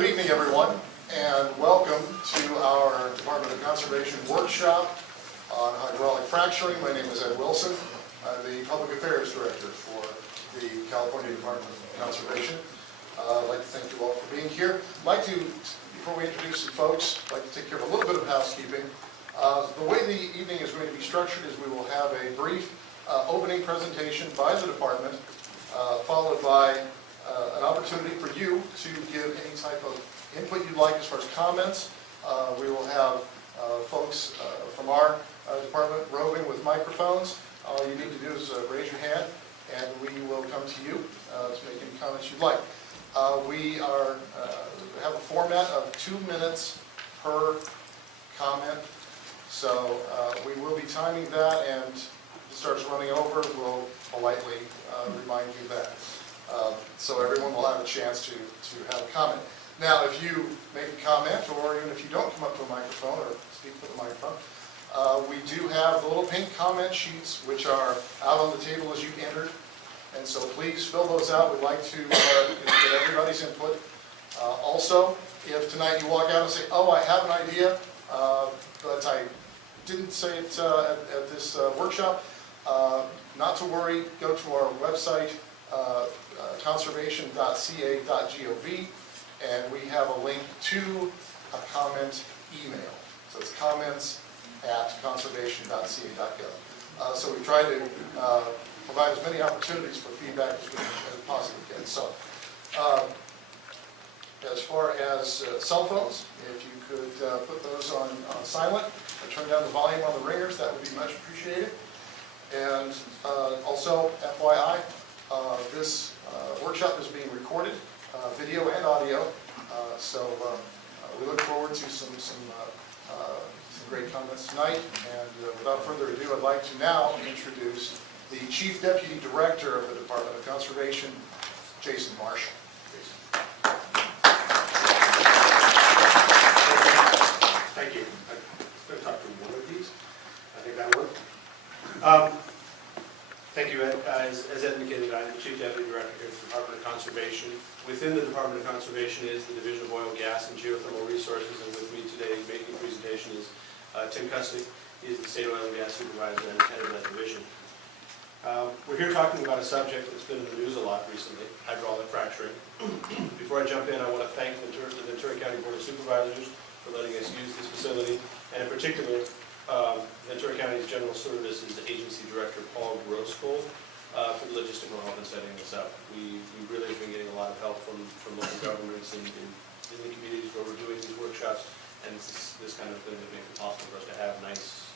Good evening, everyone, and welcome to our Department of Conservation workshop on hydraulic fracturing. My name is Ed Wilson. I'm the Public Affairs Director for the California Department of Conservation. I'd like to thank you all for being here. I'd like to, before we introduce some folks, I'd like to take care of a little bit of housekeeping. The way the evening is going to be structured is we will have a brief opening presentation by the department, followed by an opportunity for you to give any type of input you'd like as far as comments. We will have folks from our department roving with microphones. All you need to do is raise your hand and we will come to you to make any comments you'd like. We have a format of 2 minutes per comment, so we will be timing that, and if it starts running over, we'll politely remind you that. So everyone will have a chance to have a comment. Now, if you make a comment, or even if you don't come up to a microphone or speak with a microphone, we do have the little pink comment sheets, which are out on the table as you entered. And so please fill those out. We'd like to get everybody's input. Also, if tonight you walk out and say, oh, I have an idea, but I didn't say it at this workshop, not to worry. Go to our website, conservation.ca.gov, and we have a link to a comment email. So it's comments@conservation.ca.gov. So we try to provide as many opportunities for feedback as we possibly can. So as far as cell phones, if you could put those on silent or turn down the volume on the ringers, that would be much appreciated. And also, FYI, this workshop is being recorded, video and audio, so we look forward to some great comments tonight. And without further ado, I'd like to now introduce the Chief Deputy Director of the Department of Conservation, Jason Marshall. Jason. Thank you. I'm going to talk through one of these. I think that worked. Thank you, Ed. As Ed indicated, I'm the Chief Deputy Director here at the Department of Conservation. Within the Department of Conservation is the Division of Oil, Gas, and Geothermal Resources, and with me today making a presentation is Tim Custody. He is the State Oil and Gas Supervisor and head of that division. We're here talking about a subject that's been in the news a lot recently, hydraulic fracturing. Before I jump in, I want to thank the Ventura County Board of Supervisors for letting us use this facility, and in particular, Ventura County's General Services Agency Director, Paul Grossgold, for the logistical help in setting this up. We really have been getting a lot of help from local governments in the communities where we're doing these workshops, and it's this kind of thing that makes it possible for us to have nice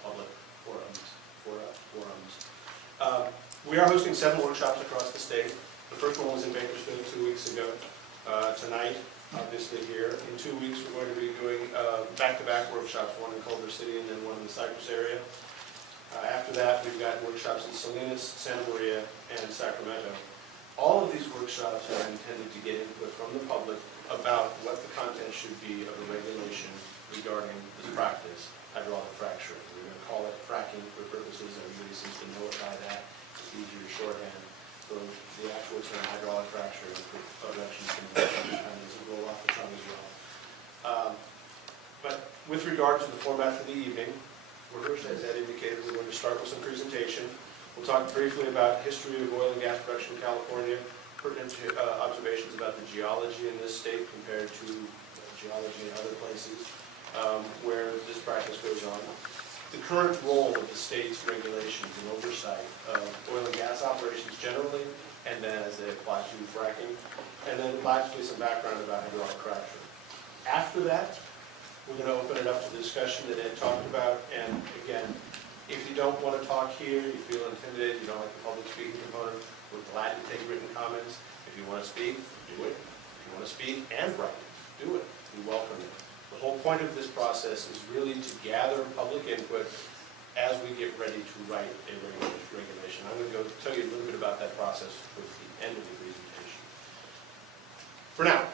public forums. We are hosting 7 workshops across the state. The first one was in Bakersfield 2 weeks ago. Tonight, obviously here. In 2 weeks, we're going to be doing back-to-back workshops, one in Culver City and then one in the Cypress area. After that, we've got workshops in Salinas, Santa Maria, and Sacramento. All of these workshops are intended to get input from the public about what the content should be of a regulation regarding this practice, hydraulic fracturing. We're going to call it fracking for purposes, everybody seems to know it by that. It's easier shorthand. So the actual term hydraulic fracturing for directions can roll off the tongue as well. But with regard to the format for the evening, as Ed indicated, we're going to start with some presentation. We'll talk briefly about history of oil and gas production in California, pertinent observations about the geology in this state compared to geology in other places where this practice goes on. The current role of the state's regulations and oversight of oil and gas operations generally, and then as they apply to fracking, and then lastly some background about hydraulic fracturing. After that, we're going to open it up to the discussion that Ed talked about, and again, if you don't want to talk here, you feel intimidated, you don't like the public speaking component, we're glad to take written comments. If you want to speak, do it. If you want to speak and write, do it. We welcome it. The whole point of this process is really to gather public input as we get ready to write a regulation. I'm going to go tell you a little bit about that process towards the end of the presentation. For now,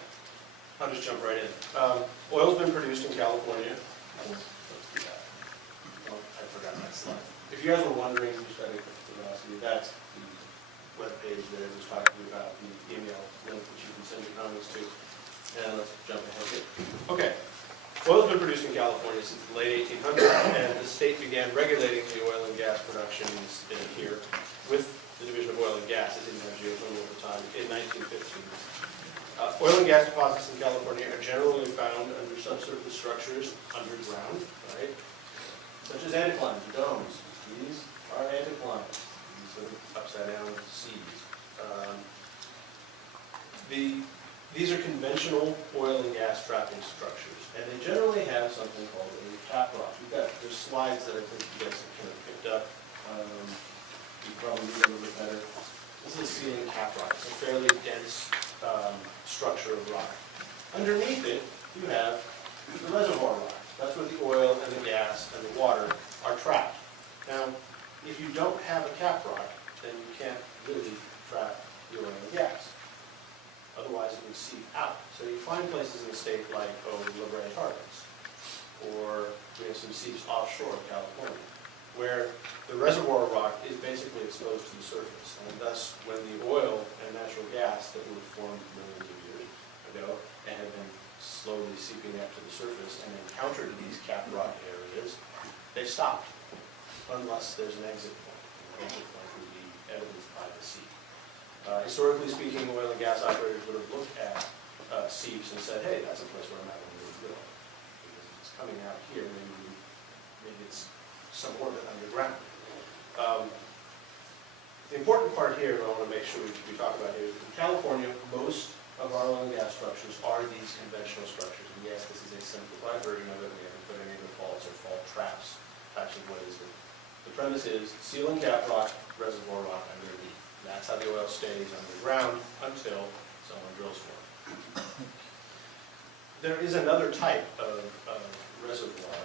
I'll just jump right in. Oil's been produced in California. Oh, I forgot that slide. If you guys were wondering, just out of curiosity, that's the web page that I was talking about, the email link which you can send your comments to. And let's jump ahead here. Okay. Oil has been produced in California since the late 1800s, and the state began regulating the oil and gas production here with the Division of Oil and Gas. It didn't have geothermal at the time, in 1915. Oil and gas deposits in California are generally found under subsurface structures underground, right? Such as anticlines or domes. These are anticlines, these sort of upside-down seas. These are conventional oil and gas trapping structures, and they generally have something called a caprock. There's slides that I think you guys have kind of picked up. You probably read a little bit better. This is sealing caprock. It's a fairly dense structure of rock. Underneath it, you have the reservoir rock. That's where the oil and the gas and the water are trapped. Now, if you don't have a caprock, then you can't really trap the oil and gas. Otherwise, it would seep out. So you find places in the state like, La Brea Targets, or we have some seeps offshore of California, where the reservoir rock is basically exposed to the surface. And thus, when the oil and natural gas that were formed millions of years ago and have been slowly seeping up to the surface and encountered these caprock areas, they've stopped, unless there's an exit point. And the exit point would be evidenced by the seep. Historically speaking, oil and gas operators would have looked at seeps and said, hey, that's a place where I'm not going to really drill. Because if it's coming out here, maybe it's some orbit underground. The important part here, and I want to make sure we talk about here, is in California, most of our oil and gas structures are these conventional structures. And yes, this is a simplified version of it. We haven't put any of the faults or fault traps types of ways. The premise is seal and caprock, reservoir rock underneath. That's how the oil stays underground until someone drills for it. There is another type of reservoir,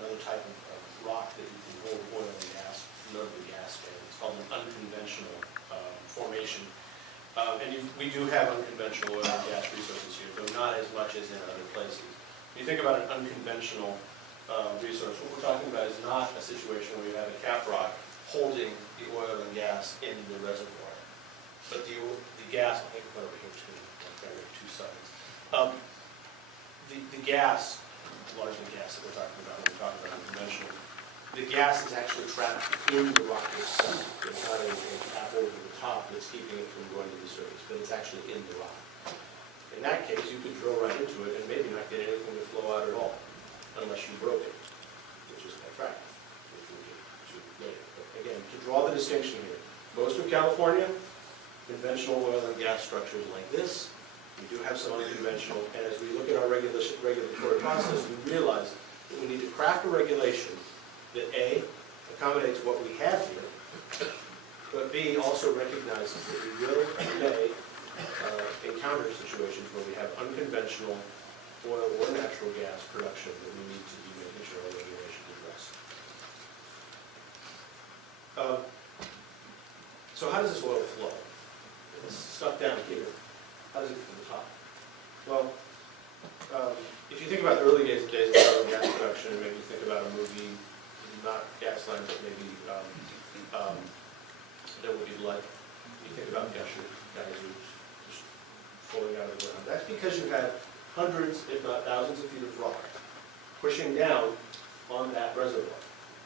another type of rock that you can hold oil and gas, notably gas in. It's called an unconventional formation. We do have unconventional oil and gas resources here, though not as much as in other places. When you think about an unconventional resource, what we're talking about is not a situation where you have a caprock holding the oil and gas in the reservoir. But the gas, I think over here too, there are two sides. The gas, largely gas that we're talking about when we're talking about unconventional, the gas is actually trapped in the rock itself. It's not a cap over the top that's keeping it from going to the surface, but it's actually in the rock. In that case, you could drill right into it and maybe not get anything to flow out at all, unless you broke it, which is called fracking. Again, to draw the distinction here, most of California, conventional oil and gas structures like this. We do have some unconventional, and as we look at our regulatory process, we realize that we need to craft a regulation that A, accommodates what we have here, but B, also recognizes that we will and may encounter situations where we have unconventional oil or natural gas production that we need to be making sure our regulations address. So how does this oil flow? It's stuck down here. How does it get to the top? Well, if you think about the early days of oil and gas production, and maybe think about a movie, not Gaslight, but maybe Know What You Like. You think about gusher, guys who just flowing out of the ground. That's because you have hundreds, if not thousands of feet of rock pushing down on that reservoir.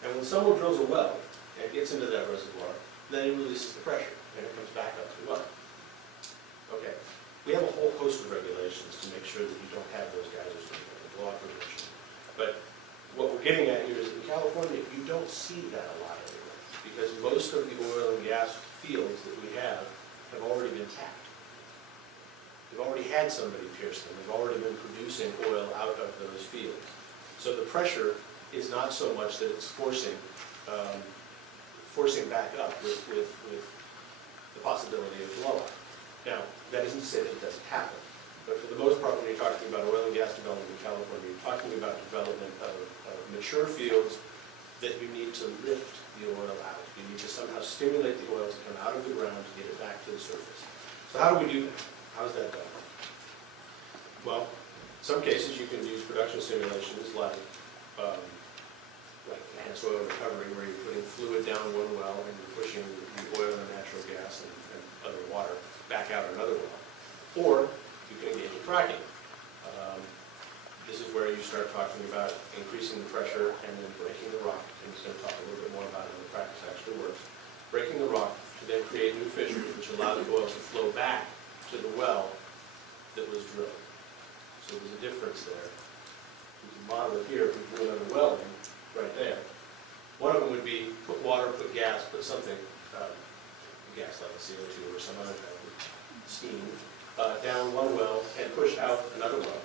And when someone drills a well and gets into that reservoir, then it releases the pressure and it comes back up to what? Okay, we have a whole host of regulations to make sure that you don't have those geysers in the law prevention. But what we're getting at here is in California, you don't see that a lot anymore because most of the oil and gas fields that we have already been tapped. They've already had somebody pierce them. They've already been producing oil out of those fields. So the pressure is not so much that it's forcing back up with the possibility of blowout. Now, that isn't to say that it doesn't happen, but for the most part, when you're talking about oil and gas development in California, you're talking about development of mature fields that you need to lift the oil out. You need to somehow stimulate the oil to come out of the ground to get it back to the surface. So how do we do that? How's that done? Well, in some cases you can use production simulations like enhanced oil recovery, where you're putting fluid down one well and you're pushing the oil and natural gas and other water back out another well. Or you can engage in fracking. This is where you start talking about increasing the pressure and then breaking the rock. And we're going to talk a little bit more about how the practice actually works. Breaking the rock to then create new fisheries, which allow the oil to flow back to the well that was drilled. So there's a difference there. You can model it here if we drill another well in, right there. One of them would be put water, put gas, put something, gas like a CO2 or some other kind of steam, down one well and push out another well.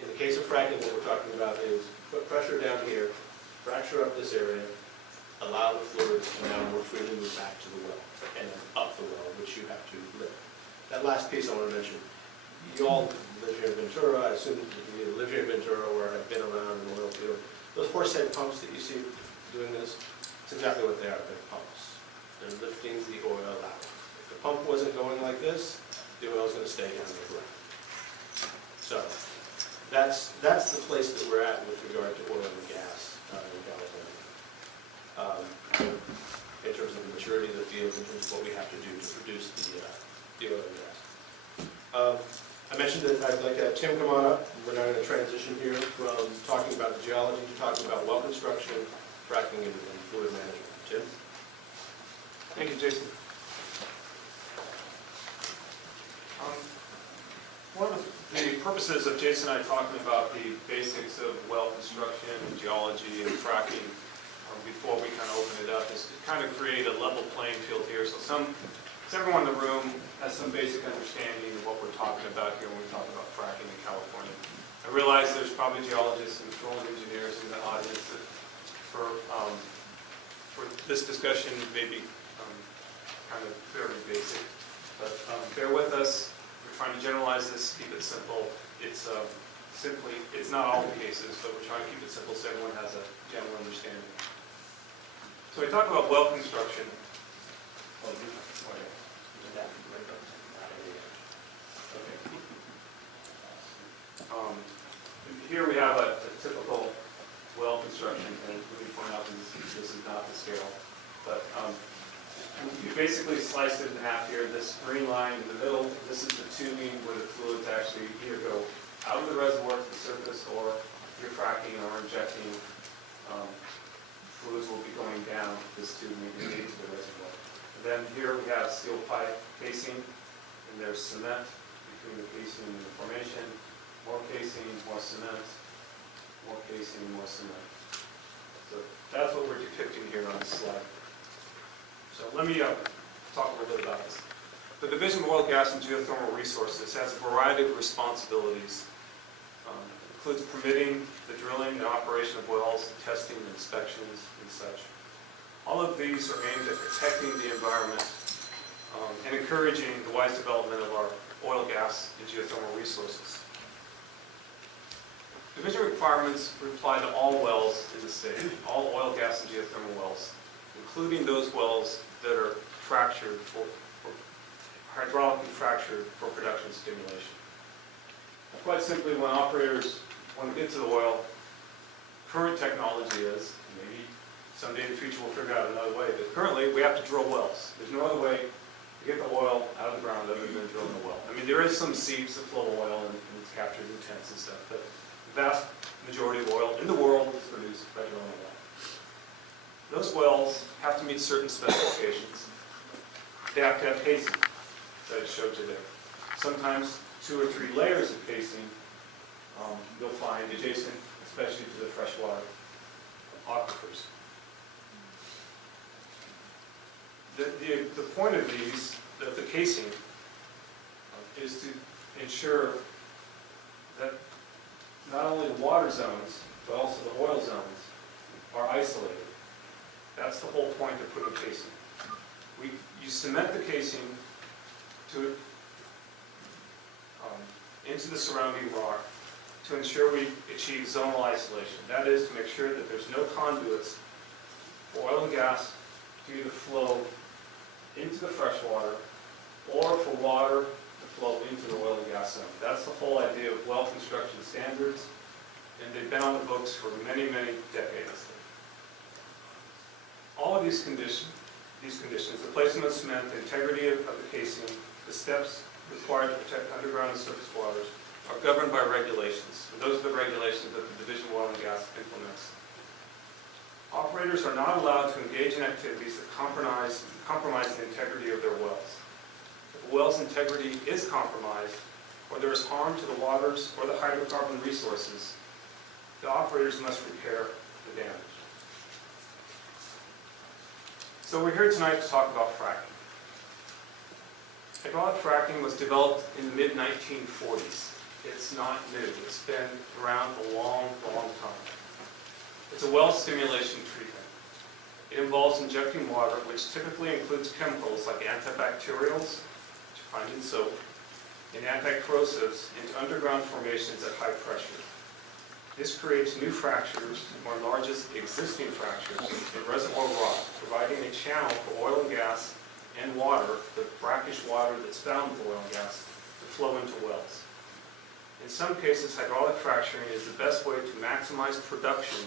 In the case of fracking, what we're talking about is put pressure down here, fracture up this area, allow the fluids to now more freely move back to the well, and then up the well, which you have to lift. That last piece I want to mention, you all live here in Ventura. I assume that you either live here in Ventura or have been around in the oil field. Those horsehead pumps that you see doing this, it's exactly what they are. They're pumps. They're lifting the oil out. If the pump wasn't going like this, the oil is going to stay down the ground. So that's the place that we're at with regard to oil and gas in California. In terms of the maturity of the field, in terms of what we have to do to produce the oil and gas. I mentioned that I'd like to have Tim come on up. We're now going to transition here from talking about the geology to talking about well construction, fracking, and fluid management. Tim? Thank you, Jason. One of the purposes of Jason and I talking about the basics of well construction and geology and fracking before we kind of open it up is to kind of create a level playing field here. So everyone in the room has some basic understanding of what we're talking about here when we talk about fracking in California. I realize there's probably geologists and petroleum engineers in the audience that for this discussion may be kind of very basic, but bear with us. We're trying to generalize this, keep it simple. It's not all the cases, but we're trying to keep it simple so everyone has a general understanding. So we talk about well construction. Here we have a typical well construction, and let me point out this is not the scale, but you basically slice it in half here. This green line in the middle, this is the tubing where the fluids actually either go out of the reservoir to the surface, or if you're fracking or injecting, fluids will be going down this tubing into the reservoir. And then here we have steel pipe casing, and there's cement between the casing and the formation. More casing, more cement, more casing, more cement. So that's what we're depicting here on this slide. So let me talk a little bit about this. The Division of Oil, Gas, and Geothermal Resources has a variety of responsibilities. It includes permitting the drilling and operation of wells, testing, inspections, and such. All of these are aimed at protecting the environment and encouraging the wise development of our oil, gas, and geothermal resources. Division requirements apply to all wells in the state, all oil, gas, and geothermal wells, including those wells that are fractured or hydraulically fractured for production stimulation. Quite simply, when operators want to get to the oil, current technology is, maybe someday in the future we'll figure out another way, but currently we have to drill wells. There's no other way to get the oil out of the ground other than drilling a well. I mean, there is some seeps that flow oil and it's captured in tanks and stuff, but the vast majority of oil in the world is produced by drilling a well. Those wells have to meet certain specifications. They have to have casing, as I showed you there. Sometimes 2 or 3 layers of casing you'll find adjacent, especially to the freshwater aquifers. The point of these, of the casing, is to ensure that not only the water zones, but also the oil zones are isolated. That's the whole point of putting casing. You cement the casing into the surrounding rock to ensure we achieve zonal isolation. That is to make sure that there's no conduits for oil and gas to either flow into the freshwater or for water to flow into the oil and gas zone. That's the whole idea of well construction standards, and they've been on the books for many, many decades. All of these conditions, the placement of cement, the integrity of the casing, the steps required to protect underground and surface waters are governed by regulations. And those are the regulations that the Division of Oil and Gas implements. Operators are not allowed to engage in activities that compromise the integrity of their wells. If a well's integrity is compromised, or there is harm to the waters or the hydrocarbon resources, the operators must repair the damage. So we're here tonight to talk about fracking. Hydraulic fracking was developed in the mid-1940s. It's not new. It's been around a long, long time. It's a well stimulation treatment. It involves injecting water, which typically includes chemicals like antibacterials, which you find in soap, and anti-corrosives into underground formations at high pressure. This creates new fractures or enlarges existing fractures in reservoir rock, providing a channel for oil and gas and water, the brackish water that's found with oil and gas, to flow into wells. In some cases, hydraulic fracturing is the best way to maximize production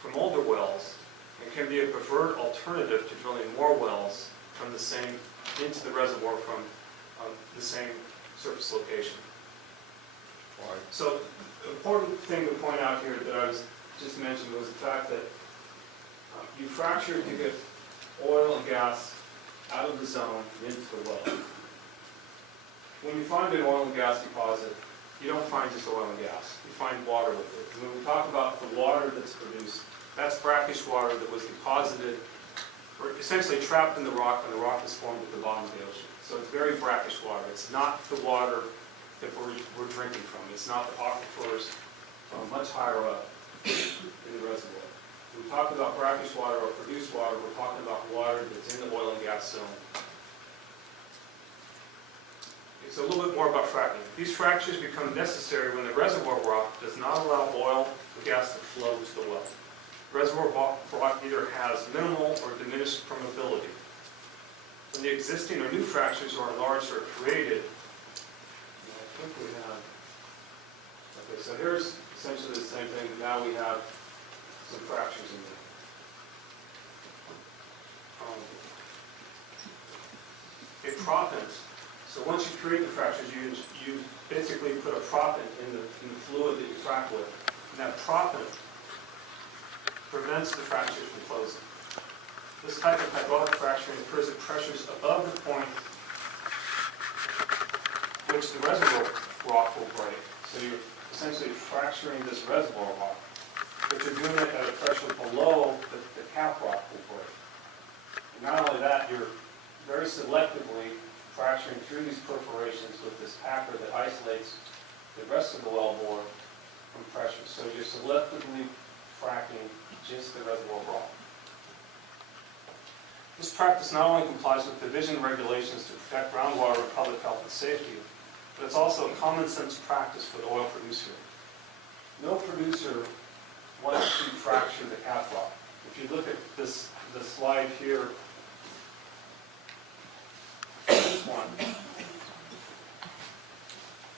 from older wells and can be a preferred alternative to drilling more wells from the same into the reservoir from the same surface location. Why? So the important thing to point out here that I was just mentioned was the fact that you fracture to get oil and gas out of the zone and into the well. When you find an oil and gas deposit, you don't find just oil and gas. You find water with it. And when we talk about the water that's produced, that's brackish water that was deposited, or essentially trapped in the rock when the rock was formed at the bottom of the ocean. So it's very brackish water. It's not the water that we're drinking from. It's not the aquifers from much higher up in the reservoir. When we talk about brackish water or produced water, we're talking about water that's in the oil and gas zone. It's a little bit more about fracking. These fractures become necessary when the reservoir rock does not allow oil and gas to flow to the well. Reservoir rock either has minimal or diminished permeability. When the existing or new fractures are enlarged or created, I think we have, okay, so here's essentially the same thing, but now we have some fractures in there. A proppant. So once you create the fractures, you basically put a proppant in the fluid that you frack with. And that proppant prevents the fractures from closing. This type of hydraulic fracturing occurs at pressures above the point which the reservoir rock will break. So you're essentially fracturing this reservoir rock, but you're doing it at a pressure below the cap rock will break. And not only that, you're very selectively fracturing through these perforations with this packer that isolates the rest of the wellbore from pressure. So you're selectively fracking just the reservoir rock. This practice not only complies with division regulations to protect groundwater and public health and safety, but it's also a common sense practice for the oil producer. No producer wants to fracture the cap rock. If you look at the slide here, this one,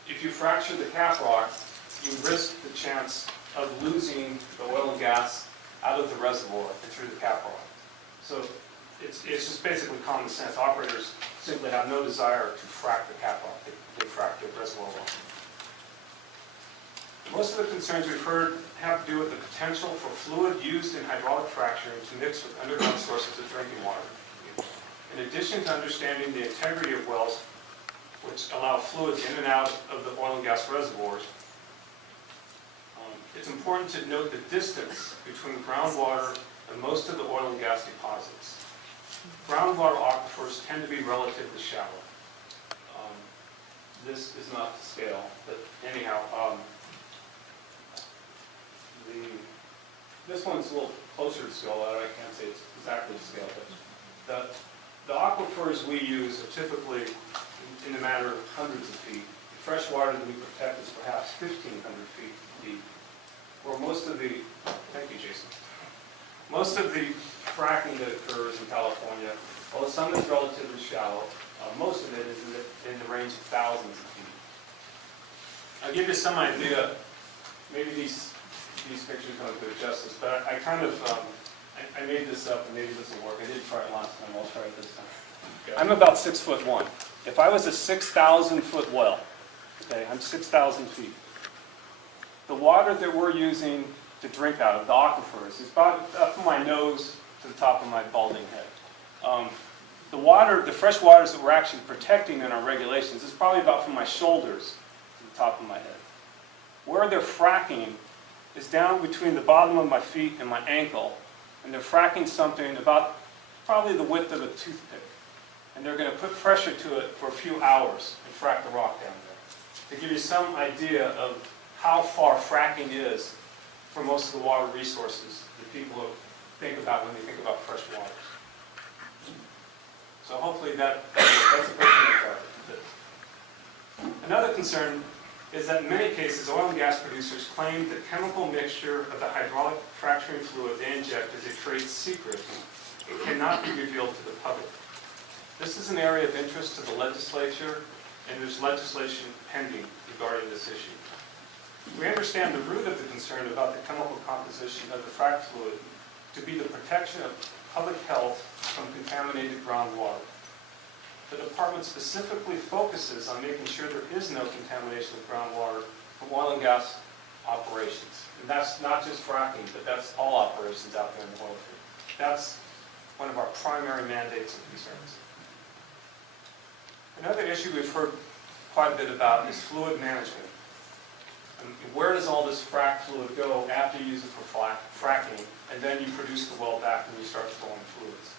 if you fracture the cap rock, you risk the chance of losing the oil and gas out of the reservoir and through the cap rock. So it's just basically common sense. Operators simply have no desire to frack the cap rock. They frack the reservoir rock. Most of the concerns we've heard have to do with the potential for fluid used in hydraulic fracturing to mix with underground sources of drinking water. In addition to understanding the integrity of wells, which allow fluids in and out of the oil and gas reservoirs, it's important to note the distance between groundwater and most of the oil and gas deposits. Groundwater aquifers tend to be relatively shallow. This is not to scale, but anyhow, this one's a little closer to scale. I can't say it's exactly to scale, but the aquifers we use are typically in the matter of hundreds of feet. The fresh water that we protect is perhaps 1,500 feet deep. Where most of the, thank you, Jason. Most of the fracking that occurs in California, although some is relatively shallow, most of it is in the range of thousands of feet. I'll give you some idea. Maybe these pictures don't do it justice, but I kind of I made this up, and maybe this will work. I didn't try it last time. I'll try it this time. I'm about 6'1". if I was a 6,000-foot well, okay, I'm 6,000 feet, the water that we're using to drink out of, the aquifers, is about up from my nose to the top of my balding head. The water, the fresh waters that we're actually protecting in our regulations is probably about from my shoulders to the top of my head. Where they're fracking is down between the bottom of my feet and my ankle, and they're fracking something about probably the width of a toothpick. And they're going to put pressure to it for a few hours and frack the rock down there. To give you some idea of how far fracking is for most of the water resources that people think about when they think about fresh waters. So hopefully that's the first thing to start. Another concern is that in many cases, oil and gas producers claim the chemical mixture of the hydraulic fracturing fluid they inject is a trade secret. It cannot be revealed to the public. This is an area of interest to the legislature, and there's legislation pending regarding this issue. We understand the root of the concern about the chemical composition of the frac fluid to be the protection of public health from contaminated groundwater. The department specifically focuses on making sure there is no contamination of groundwater from oil and gas operations. And that's not just fracking, but that's all operations out there in the oil field. That's one of our primary mandates and concerns. Another issue we've heard quite a bit about is fluid management. And where does all this frac fluid go after you use it for fracking, and then you produce the well back and you start flowing fluids?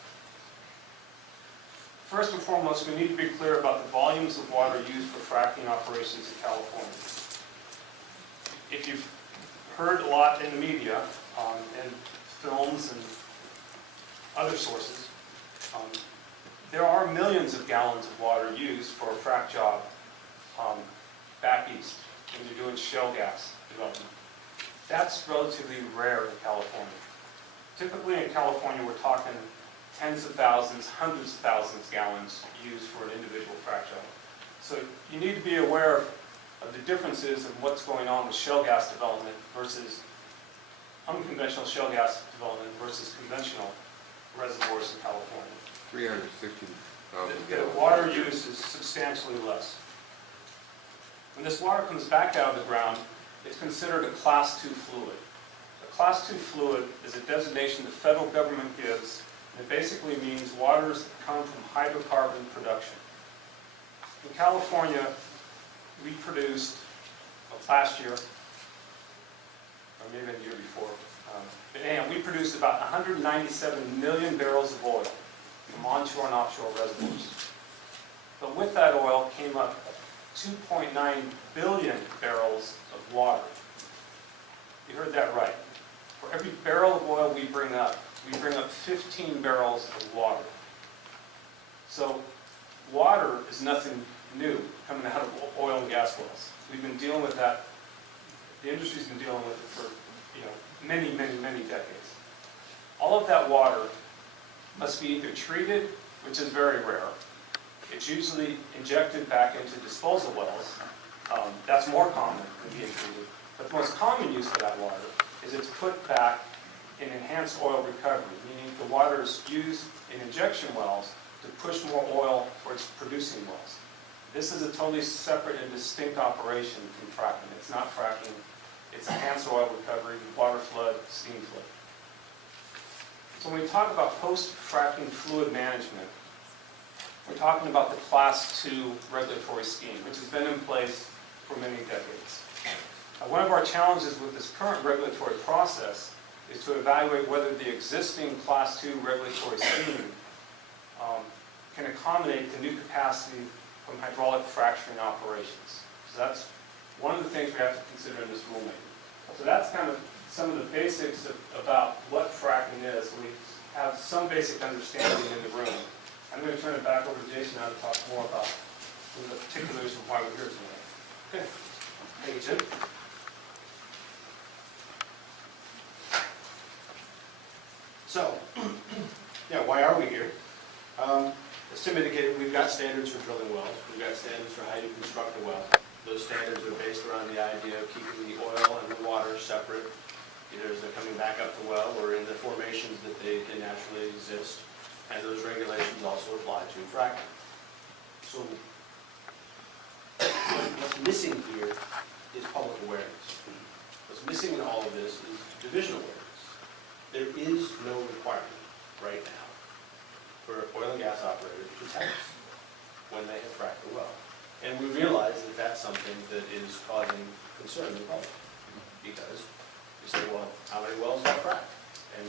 First and foremost, we need to be clear about the volumes of water used for fracking operations in California. If you've heard a lot in the media, and films and other sources, there are millions of gallons of water used for a frac job back east when you're doing shale gas development. That's relatively rare in California. Typically in California, we're talking tens of thousands, hundreds of thousands of gallons used for an individual frac job. So you need to be aware of the differences of what's going on with shale gas development versus unconventional shale gas development versus conventional reservoirs in California. 360,000 The gallons. water use is substantially less. When this water comes back out of the ground, it's considered a Class II fluid. A Class II fluid is a designation the federal government gives, and it basically means waters that come from hydrocarbon production. In California, we produced, last year, or maybe the year before, but anyhow, we produced about 197 million barrels of oil from onshore and offshore reservoirs. But with that oil came up 2.9 billion barrels of water. You heard that right. For every barrel of oil we bring up 15 barrels of water. So water is nothing new coming out of oil and gas wells. We've been dealing with that, the industry's been dealing with it for many, many, many decades. All of that water must be either treated, which is very rare. It's usually injected back into disposal wells. That's more common than being treated. But the most common use for that water is it's put back in enhanced oil recovery, meaning the water is used in injection wells to push more oil towards producing wells. This is a totally separate and distinct operation from fracking. It's not fracking. It's enhanced oil recovery, water flood, steam flood. So when we talk about post-fracking fluid management, we're talking about the Class II regulatory scheme, which has been in place for many decades. One of our challenges with this current regulatory process is to evaluate whether the existing Class II regulatory scheme can accommodate the new capacity from hydraulic fracturing operations. So that's one of the things we have to consider in this rulemaking. So that's kind of some of the basics about what fracking is. We have some basic understanding in the room. I'm going to turn it back over to Jason now to talk more about some of the particulars of why we're here tonight. Okay. Thank you, Jim. So, why are we here? As Tim indicated, we've got standards for drilling wells. We've got standards for how you construct a well. Those standards are based around the idea of keeping the oil and the water separate, either as they're coming back up the well or in the formations that they can naturally exist. And those regulations also apply to fracking. So what's missing here is public awareness. What's missing in all of this is division awareness. There is no requirement right now for oil and gas operators to tell us when they have fracked a well. And we realize that that's something that is causing concern in the public. Because you say, well, how many wells are fracked? And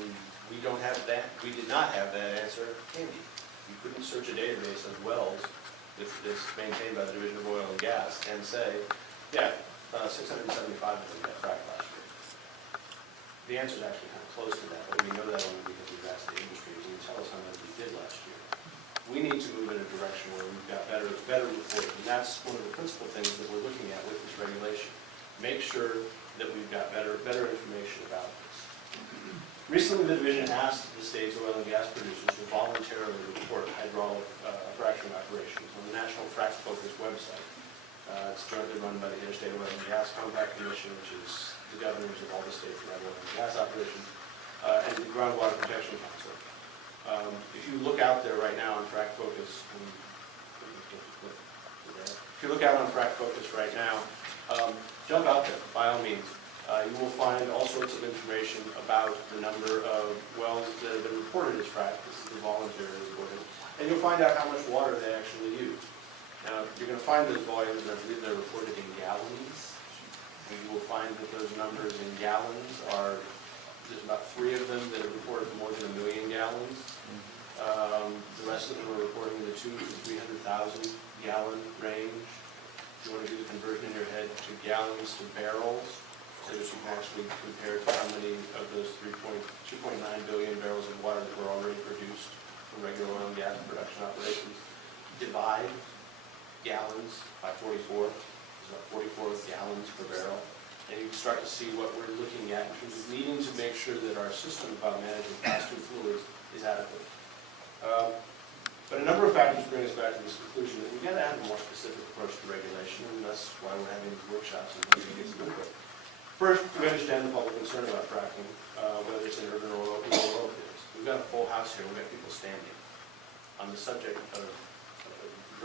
we don't have that, we did not have that answer handy. You couldn't search a database of wells that's maintained by the Division of Oil and Gas and say, yeah, 675 of them got fracked last year. The answer is actually kind of close to that, but we know that only because we've asked the industry to tell us how many we did last year. We need to move in a direction where we've got better reporting, and that's one of the principal things that we're looking at with this regulation. Make sure that we've got better information about this. Recently, the division asked the state's oil and gas producers to voluntarily report hydraulic fracturing operations on the National Frac Focus website. It's jointly run by the Interstate Oil and Gas Compact Commission, which is the governors of all the states that have oil and gas operations, and the Groundwater Protection Council. If you look out there right now on Frac Focus, if you look out on Frac Focus right now, jump out there by all means. You will find all sorts of information about the number of wells that have been reported as fracked. This is the voluntary reporting. And you'll find out how much water they actually use. Now, you're going to find those volumes, and I believe they're reported in gallons. And you will find that those numbers in gallons are, there's about 3 of them that have reported more than 1 million gallons. The rest of them are reporting in the 200,000 to 300,000 gallon range. If you want to do the conversion in your head to gallons to barrels, so that you can actually compare to how many of those 2.9 billion barrels of water that were already produced from regular oil and gas production operations. Divide gallons by 44, it's about 44 gallons per barrel, and you can start to see what we're looking at in terms of needing to make sure that our system about managing fast food fluids is adequate. But a number of factors bring us back to this conclusion that we've got to have a more specific approach to regulation, and that's why we're having these workshops and looking at some input. First, we understand the public concern about fracking, whether it's in urban or rural fields. We've got a full house here. We've got people standing on the subject of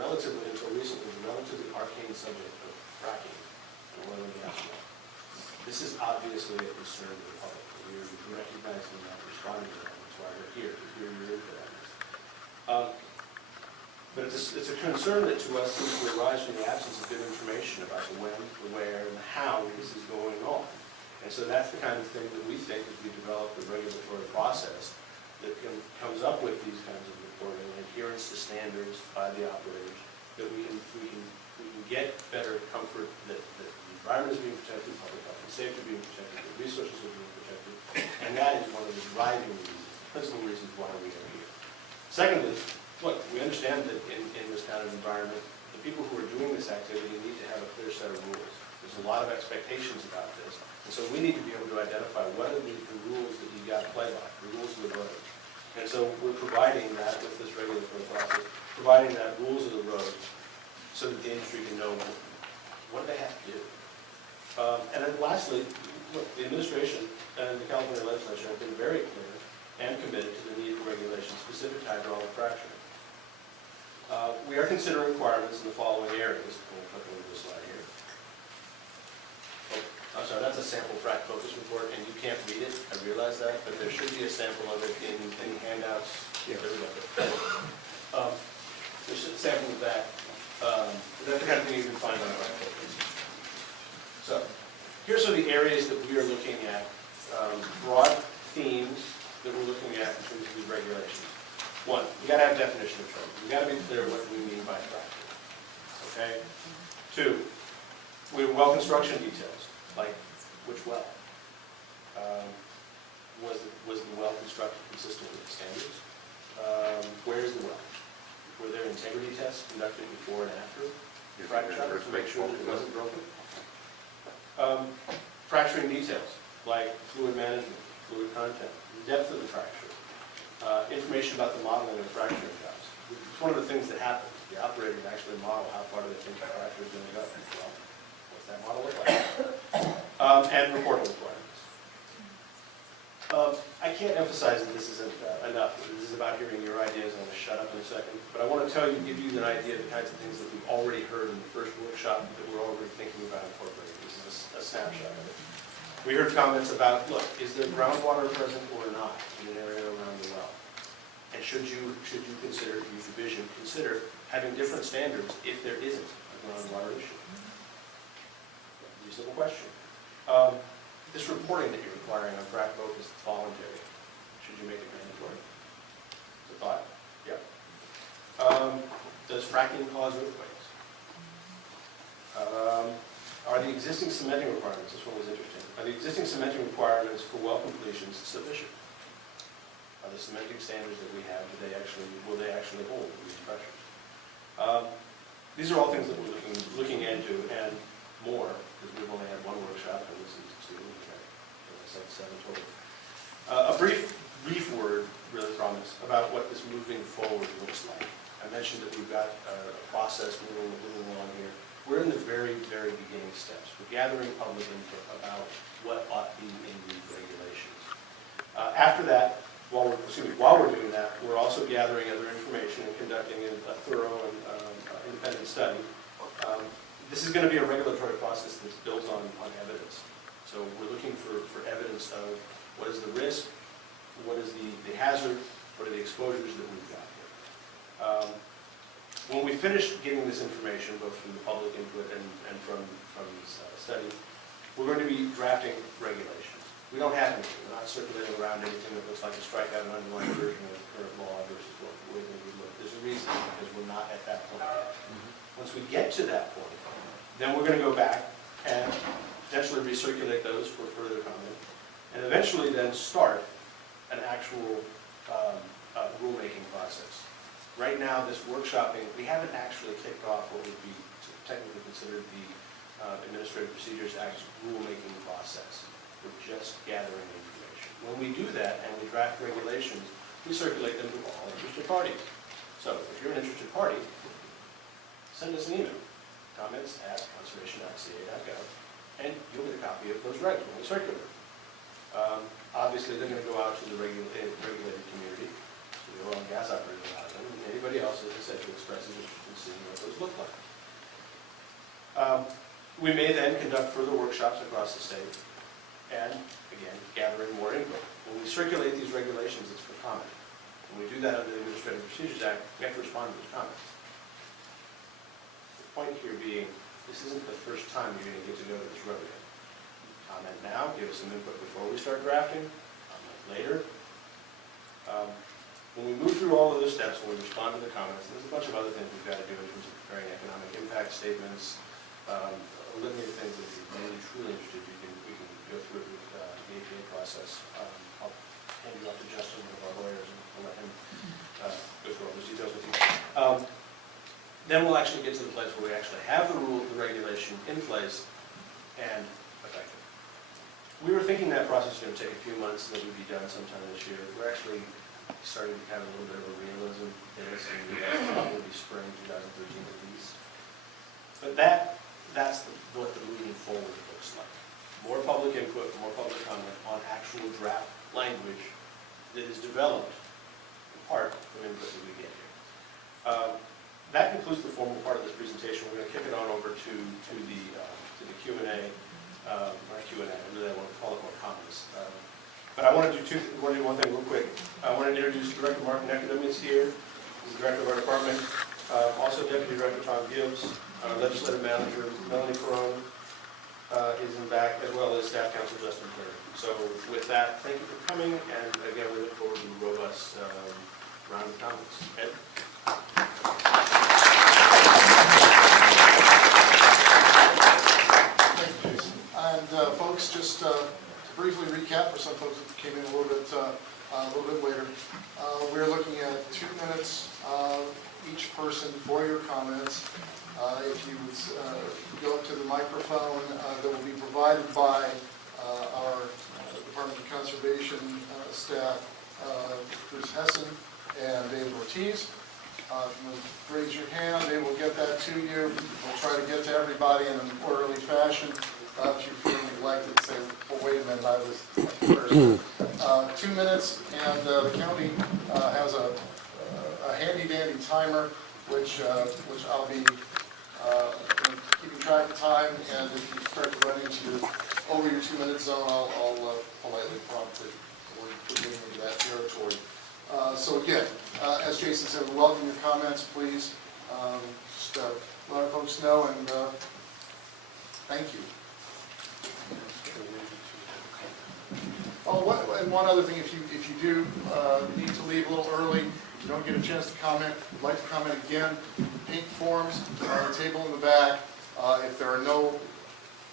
relatively, until recently, the relatively arcane subject of fracking and oil and gas wells. This is obviously a concern to the public. We're recognizing that, responding to that. That's why we're here, to hear your input on this. But it's a concern that to us seems to arise from the absence of good information about the when, the where, and the how this is going on. And so that's the kind of thing that we think as we develop the regulatory process that comes up with these kinds of reporting and adherence to standards by the operators, that we can get better comfort that the environment is being protected, public health and safety are being protected, the resources are being protected, and that is one of the driving reasons, principal reasons why we are here. Secondly, look, we understand that in this kind of environment, the people who are doing this activity need to have a clear set of rules. There's a lot of expectations about this, and so we need to be able to identify what are the rules that you got to play by, the rules of the road. And so we're providing that with this regulatory process, providing that rules of the road so that the industry can know what they have to do. And then lastly, look, the administration and the California legislature have been very clear and committed to the need for regulation specific to hydraulic fracturing. We are considering requirements in the following areas. We'll click over this slide here. Oh, I'm sorry, that's a sample frac focus report, and you can't read it. I realize that, but there should be a sample of it in handouts. Yeah, there we go. There's a sample of that. That's the kind of thing you can find on frac focus. So, here's some of the areas that we are looking at, broad themes that we're looking at in terms of these regulations. One, we got to have a definition of term. We got to be clear what we mean by fracking. Okay. 2, we have well construction details, like which well. Was the well constructed consistent with the standards? Where is the well? Were there integrity tests conducted before and after the fracture to make sure that it wasn't broken? Fracturing details, like fluid management, fluid content, the depth of the fracture. Information about the modeling of fracturing jobs. It's one of the things that happens. The operators actually model how far do they think the fracture is going to go. Well, what's that model look like? And reporting requirements. I can't emphasize that this isn't enough. This is about hearing your ideas. I'm going to shut up in a second. But I want to give you an idea of the kinds of things that we've already heard in the first workshop that we're already thinking about incorporating. This is a snapshot of it. We heard comments about, look, is there groundwater present or not in an area around the well? And should you consider, use the vision, consider having different standards if there isn't a groundwater issue? Reasonable question. This reporting that you're requiring on frac boat is voluntary. Should you make it mandatory? It's a thought? Yep. Does fracking cause earthquakes? Are the existing cementing requirements, this one was interesting, are the existing cementing requirements for well completions sufficient? Are the cementing standards that we have, will they actually hold these pressures? These are all things that we're looking into, and more, because we've only had one workshop, and this is two, so that's 7 total. A brief word, really promise, about what this moving forward looks like. I mentioned that we've got a process moving along here. We're in the very, very beginning steps. We're gathering public input about what ought to be in these regulations. After that, while we're doing that, we're also gathering other information and conducting a thorough and independent study. This is going to be a regulatory process that builds on evidence. So we're looking for evidence of what is the risk, what is the hazard, what are the exposures that we've got here. When we finish getting this information, both from the public input and from this study, we're going to be drafting regulations. We don't have anything. We're not circulating around anything that looks like a strikeout and underlying version of current law versus what the way they would look. There's a reason, because we're not at that point yet. Once we get to that point, then we're going to go back and potentially recirculate those for further comment, and eventually then start an actual rulemaking process. Right now, this workshopping, we haven't actually kicked off what would be technically considered the Administrative Procedures Act's rulemaking process. We're just gathering information. When we do that and we draft regulations, we circulate them to all interested parties. So if you're an interested party, send us an email. comments@conservation.ca.gov, and you'll get a copy of those regs when we circulate them. Obviously, they're going to go out to the regulated community, to the oil and gas operators out of them, and anybody else, as I said, to express an interest in seeing what those look like. We may then conduct further workshops across the state, and again, gathering more input. When we circulate these regulations, it's for comment. When we do that under the Administrative Procedures Act, we have to respond to those comments. The point here being, this isn't the first time you're going to get to go to this road again. Comment now, give us some input before we start drafting, comment later. When we move through all of those steps, when we respond to the comments, there's a bunch of other things we've got to do in terms of preparing economic impact statements, a litany of things that if you're really truly interested, we can go through it with the APA process. I'll hand you off to Justin, one of our lawyers, and I'll let him go through all those details with you. Then we'll actually get to the place where we actually have the rule, the regulation in place and effective. We were thinking that process was going to take a few months and that would be done sometime this year. We're actually starting to have a little bit of a realism in this, and that's probably spring 2013 at least. But that's what the moving forward looks like. More public input, more public comment on actual draft language that is developed in part from input that we get here. That concludes the formal part of this presentation. We're going to kick it on over to the Q&A. Not Q&A, I really want to call it more comments. But I want to do one thing real quick. I want to introduce Director Mark Neckedum is here. He's the director of our department. Also Deputy Director Tom Gibbs, Legislative Manager Melanie Perone is in back, as well as Staff Counsel Justin Clare. So with that, thank you for coming, and again, we look forward to a robust round of comments. Ed? Thank you, Jason. And folks, just to briefly recap for some folks that came in a little bit later, we're looking at 2 minutes each person for your comments. If you would go up to the microphone that will be provided by our Department of Conservation staff, Bruce Hessen and David Ortiz. If you raise your hand, they will get that to you. We'll try to get to everybody in an orderly fashion. If you feel neglected, say, well, wait a minute, I was first. 2 minutes, and the county has a handy-dandy timer, which I'll be keeping track of time, and if you start to run over your 2-minute zone, I'll politely prompt that we're getting into that territory. So again, as Jason said, we welcome your comments, please. Just let our folks know, and thank you. Oh, and one other thing, if you do need to leave a little early, you don't get a chance to comment, would like to comment again, pink forms on the table in the back. If there are no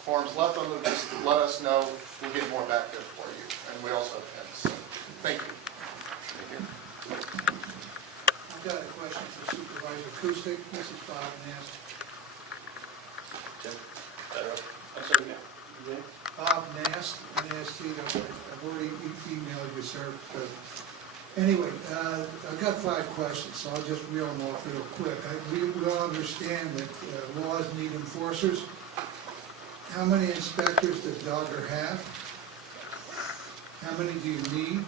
forms left on them, just let us know. We'll get more back there for you. And we also have pens. So, thank you. I've got a question for Supervisor Acoustic. This is Bob Nast. Bob Nast, N-A-S-T. I've already emailed you, sir. But anyway, I've got 5 questions, so I'll just reel them off real quick. We all understand that laws need enforcers. How many inspectors does Dogger have? How many do you need?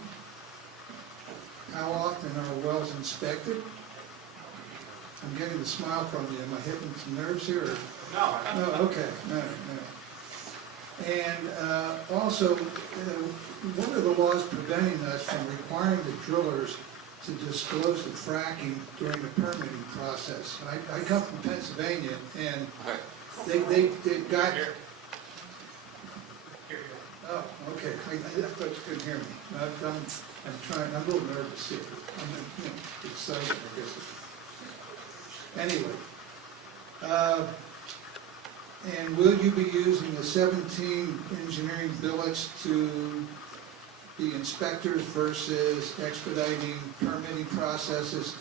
How often are wells inspected? I'm getting a smile from you. Am I hitting some nerves here? Or? No. No, okay. No. And also, what are the laws preventing us from requiring the drillers to disclose the fracking during the permitting process? I come from Pennsylvania, and they've got... Oh, okay. I thought you couldn't hear me. I'm trying. I'm a little nervous here. I'm excited, I guess. Anyway, and will you be using the 17 engineering billets to be inspectors versus expediting permitting processes,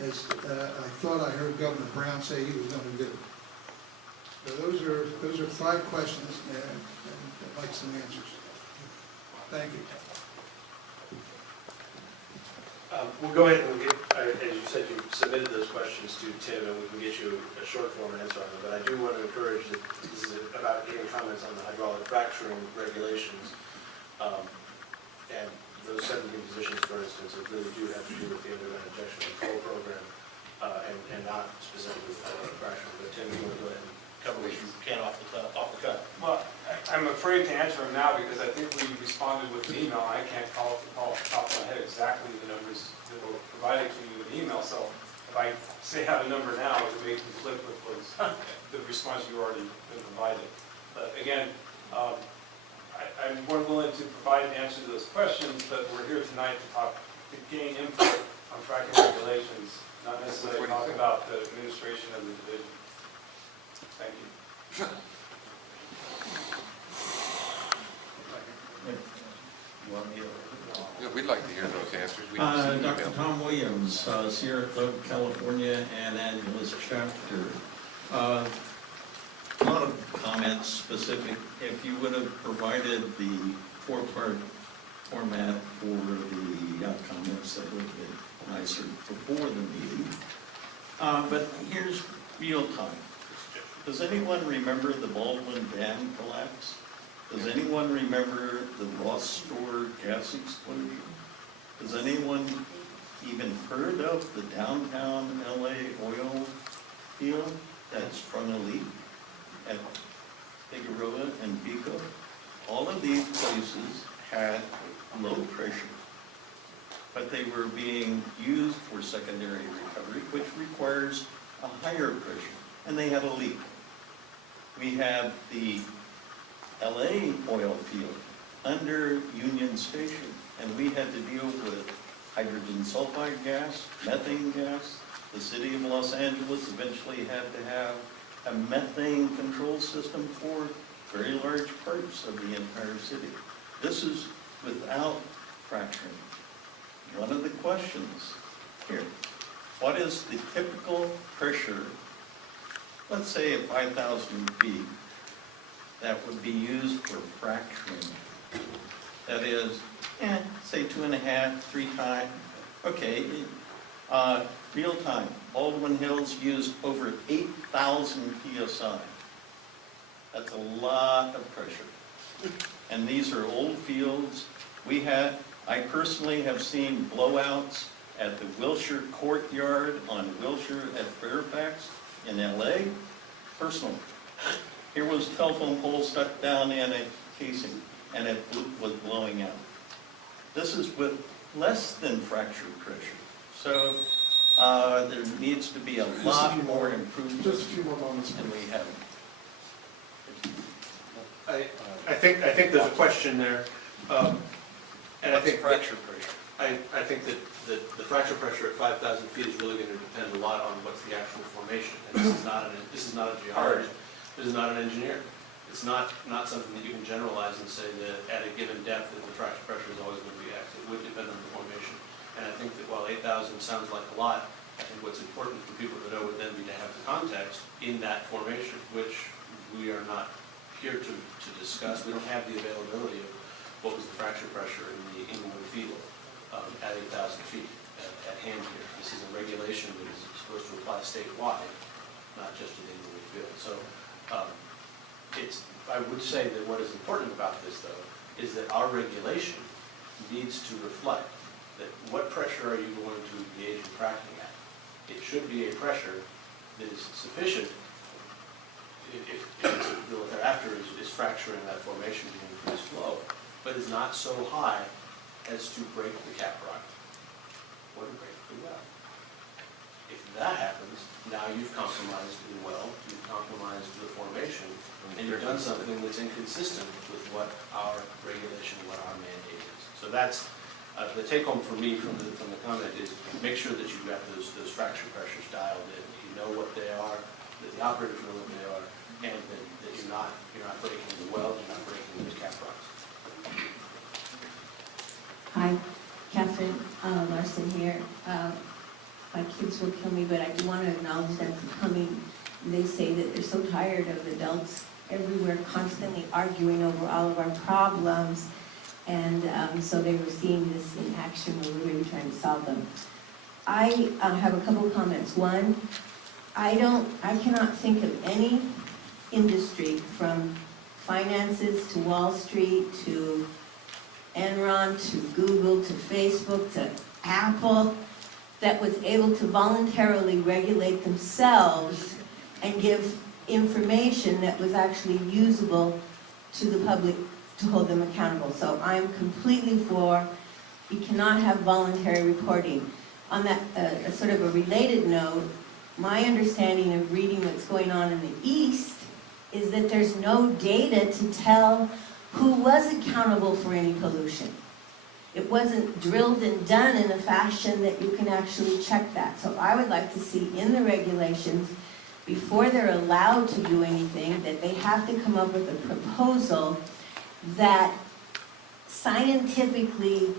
as I thought I heard Governor Brown say he was going to do? So those are 5 questions, and I'd like some answers. Thank you. We'll go ahead and we'll get, as you said, you submitted those questions to Tim, and we can get you a short form answer on them. But I do want to encourage that this is about getting comments on the hydraulic fracturing regulations. And those 17 positions, for instance, that really do have to do with the underground injection control program, and not specifically with hydraulic fracturing. But Tim, you want to go ahead and cover what you can off the cut. Well, I'm afraid to answer them now because I think we responded with an email. I can't call off the top of my head exactly the numbers that were provided to you with the email. So if I say I have a number now, it may conflict with the response you already been provided. But again, I'm more willing to provide an answer to those questions, but we're here tonight to gain input on fracking regulations, not necessarily talk about the administration of the division. Thank you. Yeah, we'd like to hear those answers. We Dr. Tom Williams, Sierra Club, California, and Angeles chapter. A lot of comments specific. If you would have provided the 4-part format for the comments, that would have been nicer before the meeting. But here's real time. Does anyone remember the Baldwin Dam collapse? Does anyone remember the Ross Store gas explosion? Has anyone even heard of the downtown LA oil field that sprung a leak at Figueroa and Pico? All of these places had low pressure, but they were being used for secondary recovery, which requires a higher pressure, and they had a leak. We have the LA oil field under Union Station, and we had to deal with hydrogen sulfide gas, methane gas. The city of Los Angeles eventually had to have a methane control system for very large parts of the entire city. This is without fracturing. One of the questions here, what is the typical pressure, let's say at 5,000 feet, that would be used for fracturing? That is, say 2.5, 3 times. Okay, real time. Baldwin Hills used over 8,000 PSI. That's a lot of pressure. And these are old fields. We had I personally have seen blowouts at the Wilshire Courtyard on Wilshire at Fairfax in LA, personally. Here was telephone pole stuck down in a casing and it was blowing out. This is with less than fracture pressure. So there needs to be a lot more improvement Just a few more moments, than we have. I think there's a question there. And I think fracture pressure. I think that the fracture pressure at 5,000 feet is really going to depend a lot on what's the actual formation. And this is not a geologist. This is not an engineer. It's not something that you can generalize and say that at a given depth that the fracture pressure is always going to be X. It would depend on the formation. And I think that while 8,000 sounds like a lot, I think what's important for people to know would then be to have the context in that formation, which we are not here to discuss. We don't have the availability of what was the fracture pressure in the Inglewood field at 8,000 feet at hand here. This is a regulation that is supposed to apply statewide, not just to the Inglewood field. So I would say that what is important about this, though, is that our regulation needs to reflect that what pressure are you going to engage in fracking at? It should be a pressure that is sufficient if what they're after is fracturing that formation to increase flow, but is not so high as to break the cap rock or to break the well. If that happens, now you've compromised the well, you've compromised the formation, and you've done something that's inconsistent with what our regulation, what our mandate is. So that's the take home for me from the comment is make sure that you've got those fracture pressures dialed in. You know what they are, that the operators know what they are, and that you're not breaking the well, you're not breaking the cap rocks. Hi, Catherine Larson here. My kids will kill me, but I do want to acknowledge them for coming. They say that they're so tired of adults everywhere constantly arguing over all of our problems. And so they were seeing this in action when we were really trying to solve them. I have a couple of comments. One, I cannot think of any industry from finances to Wall Street to Enron to Google to Facebook to Apple that was able to voluntarily regulate themselves and give information that was actually usable to the public to hold them accountable. So I'm completely for, we cannot have voluntary reporting. On that, sort of a related note, my understanding of reading what's going on in the East is that there's no data to tell who was accountable for any pollution. It wasn't drilled and done in a fashion that you can actually check that. So I would like to see in the regulations, before they're allowed to do anything, that they have to come up with a proposal that scientifically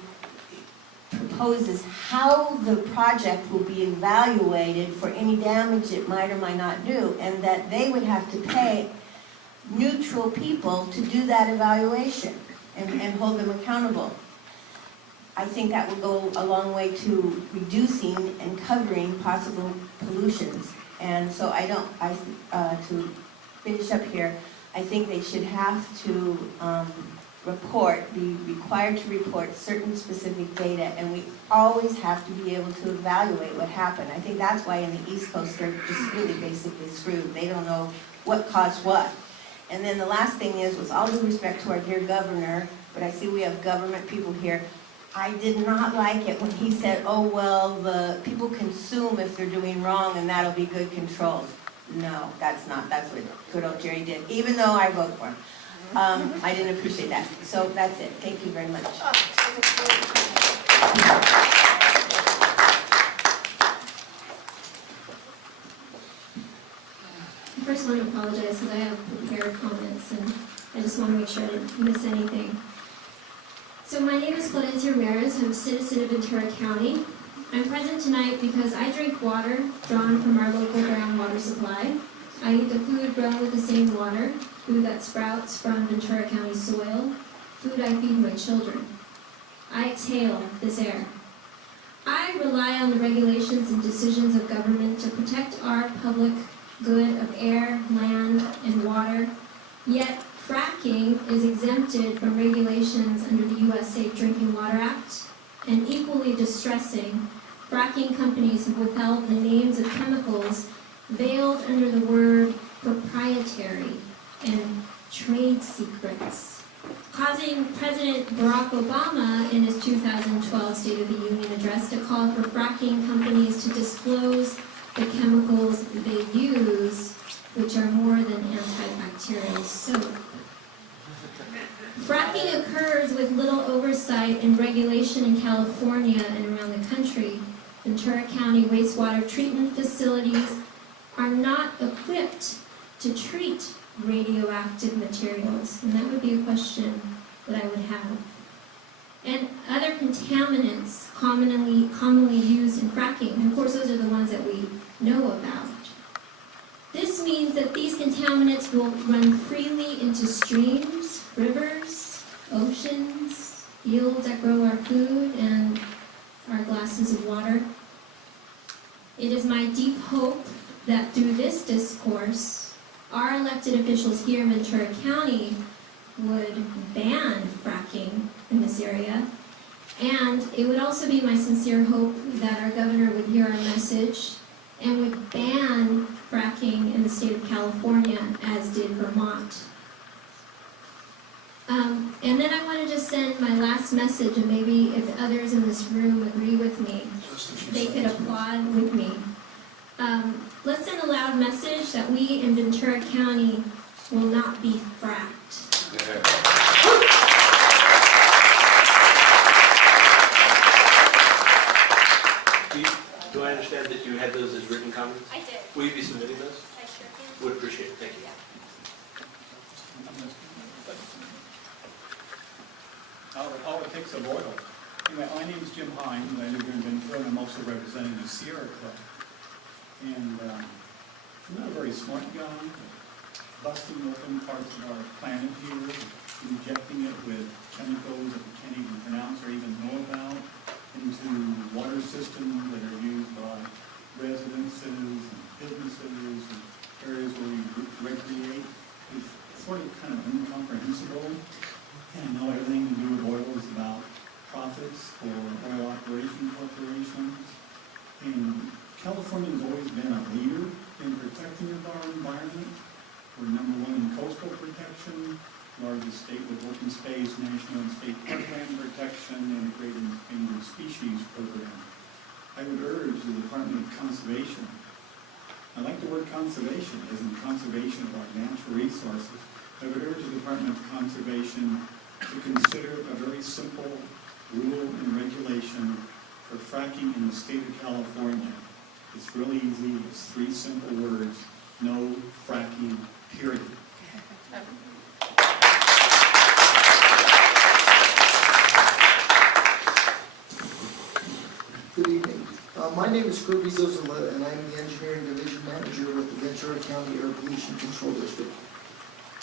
proposes how the project will be evaluated for any damage it might or might not do, and that they would have to pay neutral people to do that evaluation and hold them accountable. I think that would go a long way to reducing and covering possible pollutions. And so to finish up here, I think they should have to be required to report certain specific data, and we always have to be able to evaluate what happened. I think that's why in the East Coast they're just really basically screwed. They don't know what caused what. And then the last thing is, with all due respect to our dear governor, but I see we have government people here, I did not like it when he said, oh, well, the people consume if they're doing wrong and that'll be good controls. No, that's what good old Jerry did, even though I vote for him. I didn't appreciate that. So that's it. Thank you very much. I first want to apologize because I have prepared comments and I just want to make sure I didn't miss anything. So my name is Claudencia Ramirez. I'm a citizen of Ventura County. I'm present tonight because I drink water drawn from our local groundwater supply. I eat the food grown with the same water, food that sprouts from Ventura County soil, food I feed my children. I exhale this air. I rely on the regulations and decisions of government to protect our public good of air, land, and water, yet Fracking is exempted from regulations under the U.S. Safe Drinking Water Act, and equally distressing, fracking companies have withheld the names of chemicals veiled under the word proprietary and trade secrets, causing President Barack Obama in his 2012 State of the Union address to call for fracking companies to disclose the chemicals they use, which are more than antibacterial soap. Fracking occurs with little oversight and regulation in California and around the country. Ventura County wastewater treatment facilities are not equipped to treat radioactive materials, and that would be a question that I would have. And other contaminants commonly used in fracking, and of course those are the ones that we know about. This means that these contaminants will run freely into streams, rivers, oceans, fields that grow our food and our glasses of water. It is my deep hope that through this discourse, our elected officials here in Ventura County would ban fracking in this area. And it would also be my sincere hope that our governor would hear our message and would ban fracking in the state of California, as did Vermont. And then I want to just send my last message, and maybe if others in this room agree with me, they could applaud with me. Let's send a loud message that we in Ventura County will not be fracked. Do I understand that you had those as written comments? I did. Will you be submitting those? I sure can. Would appreciate it, thank you. All it takes of oil. Anyway, my name is Jim Hine, and I live here in Ventura, and I'm also representing the Sierra Club. And I'm not a very smart guy, busting open parts of our planet here, injecting it with chemicals that we can't even pronounce or even know about, into water systems that are used by residences and businesses and areas where we recreate. It's sort of kind of incomprehensible. And I know everything to do with oil is about profits for oil operation corporations. And California has always been a leader in protecting our environment. We're number one in coastal protection, largest state with open space, national and state parkland protection, integrated endangered species program. I would urge the Department of Conservation, I like the word conservation, as in conservation of our natural resources. I would urge the Department of Conservation to consider a very simple rule and regulation for fracking in the state of California. It's really easy, it's 3 simple words: no fracking, period. Good evening. My name is Kirby Zozula, and I'm the Engineering Division Manager with the Ventura County Air Pollution Control District.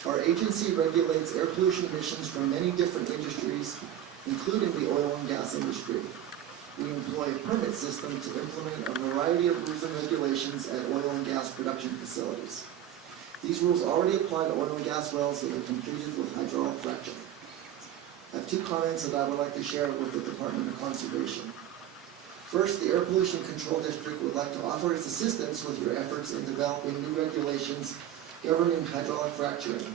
Our agency regulates air pollution emissions from many different industries, including the oil and gas industry. We employ a permit system to implement a variety of rules and regulations at oil and gas production facilities. These rules already apply to oil and gas wells that are completed with hydraulic fracturing. I have 2 comments that I would like to share with the Department of Conservation. First, the Air Pollution Control District would like to offer its assistance with your efforts in developing new regulations governing hydraulic fracturing.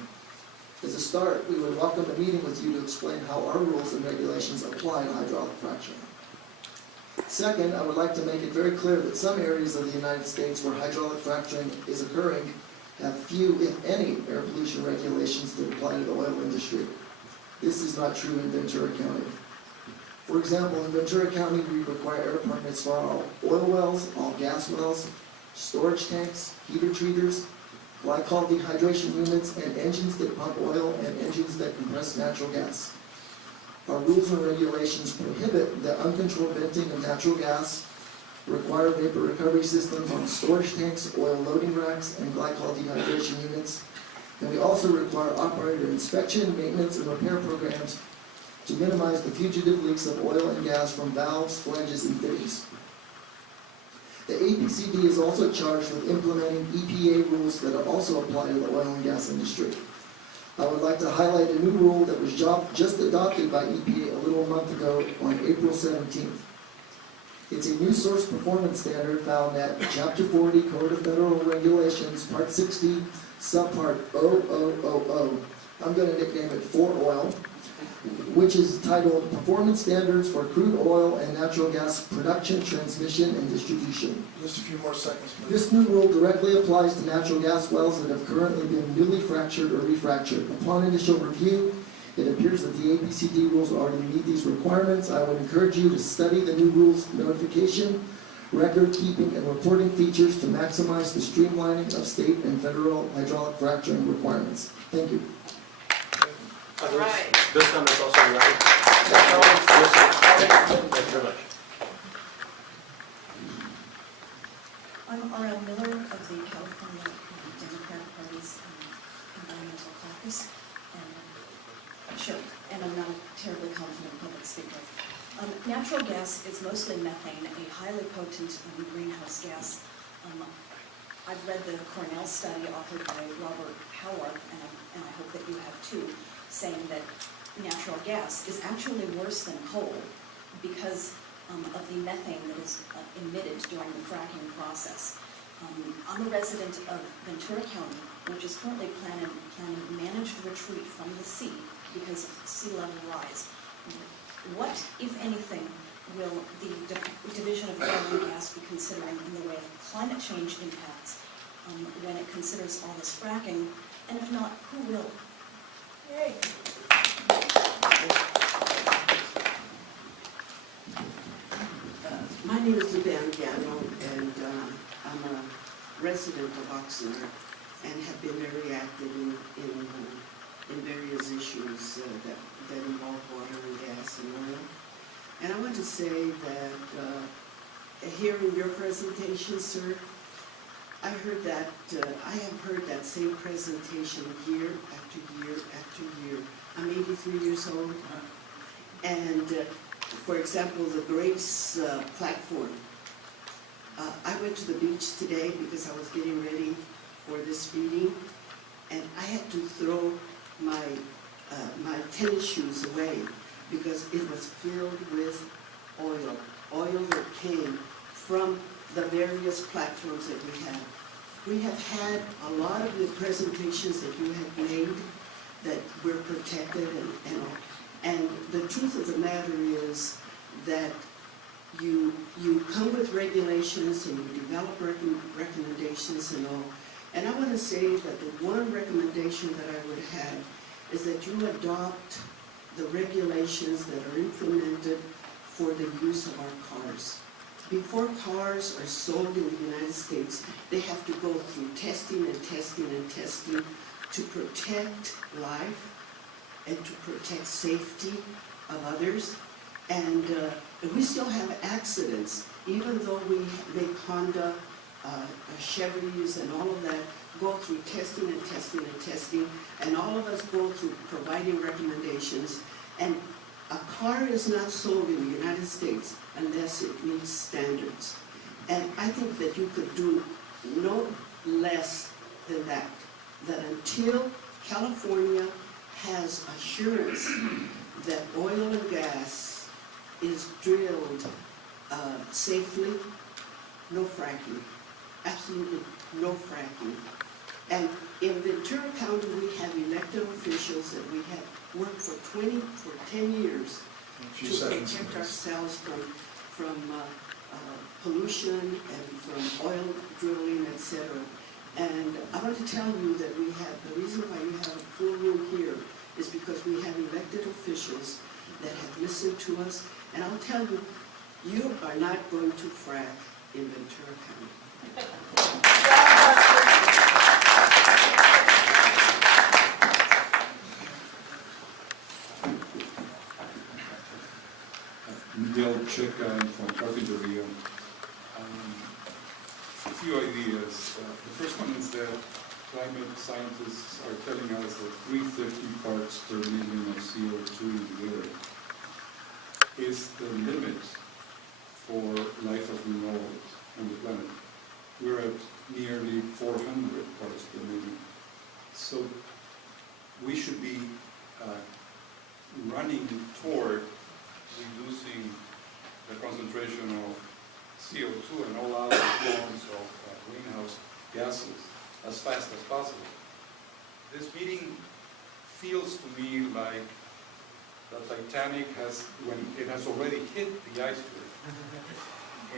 As a start, we would welcome a meeting with you to explain how our rules and regulations apply to hydraulic fracturing. Second, I would like to make it very clear that some areas of the United States where hydraulic fracturing is occurring have few, if any, air pollution regulations that apply to the oil industry. This is not true in Ventura County. For example, in Ventura County, we require air permits for all oil wells, all gas wells, storage tanks, heater treaters, glycol dehydration units, and engines that pump oil and engines that compress natural gas. Our rules and regulations prohibit the uncontrolled venting of natural gas, require vapor recovery systems on storage tanks, oil loading racks, and glycol dehydration units, and we also require operator inspection, maintenance, and repair programs to minimize the fugitive leaks of oil and gas from valves, flanges, and fittings. The APCD is also charged with implementing EPA rules that also apply to the oil and gas industry. I would like to highlight a new rule that was just adopted by EPA a little month ago on April 17th. It's a new source performance standard found at Chapter 40 Code of Federal Regulations, Part 60, Subpart 0000. I'm going to nickname it 4-Oil, which is titled Performance Standards for Crude Oil and Natural Gas Production, Transmission, and Distribution. Just a few more seconds, please. This new rule directly applies to natural gas wells that have currently been newly fractured or refractured. Upon initial review, it appears that the ABCD rules already meet these requirements. I would encourage you to study the new rules notification, record keeping, and reporting features to maximize the streamlining of state and federal hydraulic fracturing requirements. Thank you. All right. This time it's also right. Thank you very much. I'm R.L. Miller of the California Democratic Party's Environmental Caucus, and I'm not a terribly confident public speaker. Natural gas is mostly methane, a highly potent greenhouse gas. I've read the Cornell study authored by Robert Howard, and I hope that you have too, saying that natural gas is actually worse than coal because of the methane that is emitted during the fracking process. I'm a resident of Ventura County, which is currently planning managed retreat from the sea because of sea level rise. What, if anything, will the Division of Oil and Gas be considering in the way of climate change impacts when it considers all this fracking? And if not, who will? Yay. My name is Luban Gano, and I'm a resident of Oxnard and have been very active in various issues that involve water and gas and oil. And I want to say that hearing your presentation, sir, I have heard that same presentation year after year after year. I'm 83 years old, and for example, the Grace platform. I went to the beach today because I was getting ready for this meeting, and I had to throw my tennis shoes away because it was filled with oil that came from the various platforms that we have. We have had a lot of the presentations that you have made that we're protected and all. And the truth of the matter is that you come with regulations and you develop recommendations and all. And I want to say that the one recommendation that I would have is that you adopt the regulations that are implemented for the use of our cars. Before cars are sold in the United States, they have to go through testing and testing and testing to protect life and to protect safety of others. And we still have accidents, even though we make Honda, Chevys and all of that go through testing and testing and testing, and all of us go through providing recommendations. And a car is not sold in the United States unless it meets standards. And I think that you could do no less than that until California has assurance that oil and gas is drilled safely, no fracking, absolutely no fracking. And in Ventura County, we have elected officials that we have worked for 10 years to protect ourselves from pollution and from oil drilling, etc. And I want to tell you that the reason why you have a full room here is because we have elected officials that have listened to us. And I'll tell you, you are not going to frack in Ventura County. Miguel Checa, I'm from Carpinteria. A few ideas. The first one is that climate scientists are telling us that 350 parts per million of CO2 in the air is the limit for life as we know it on the planet. We're at nearly 400 parts per million. So we should be running toward reducing the concentration of CO2 and all other forms of greenhouse gases as fast as possible. This meeting feels to me like the Titanic has, when it has already hit the iceberg,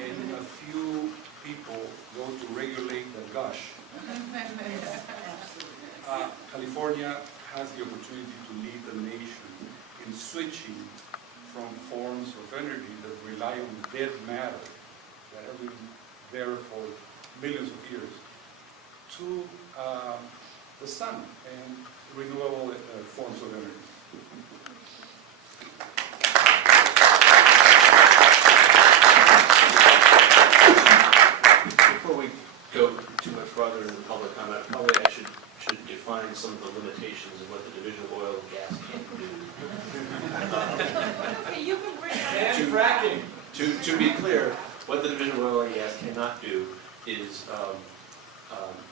and a few people go to regulate the gush. California has the opportunity to lead the nation in switching from forms of energy that rely on dead matter that have been there for millions of years to the sun and renewable forms of energy. Before we go too much farther in the public comment, probably I should define some of the limitations of what the Division of Oil and Gas can do. Okay, you can bring And fracking. To be clear, what the Division of Oil and Gas cannot do is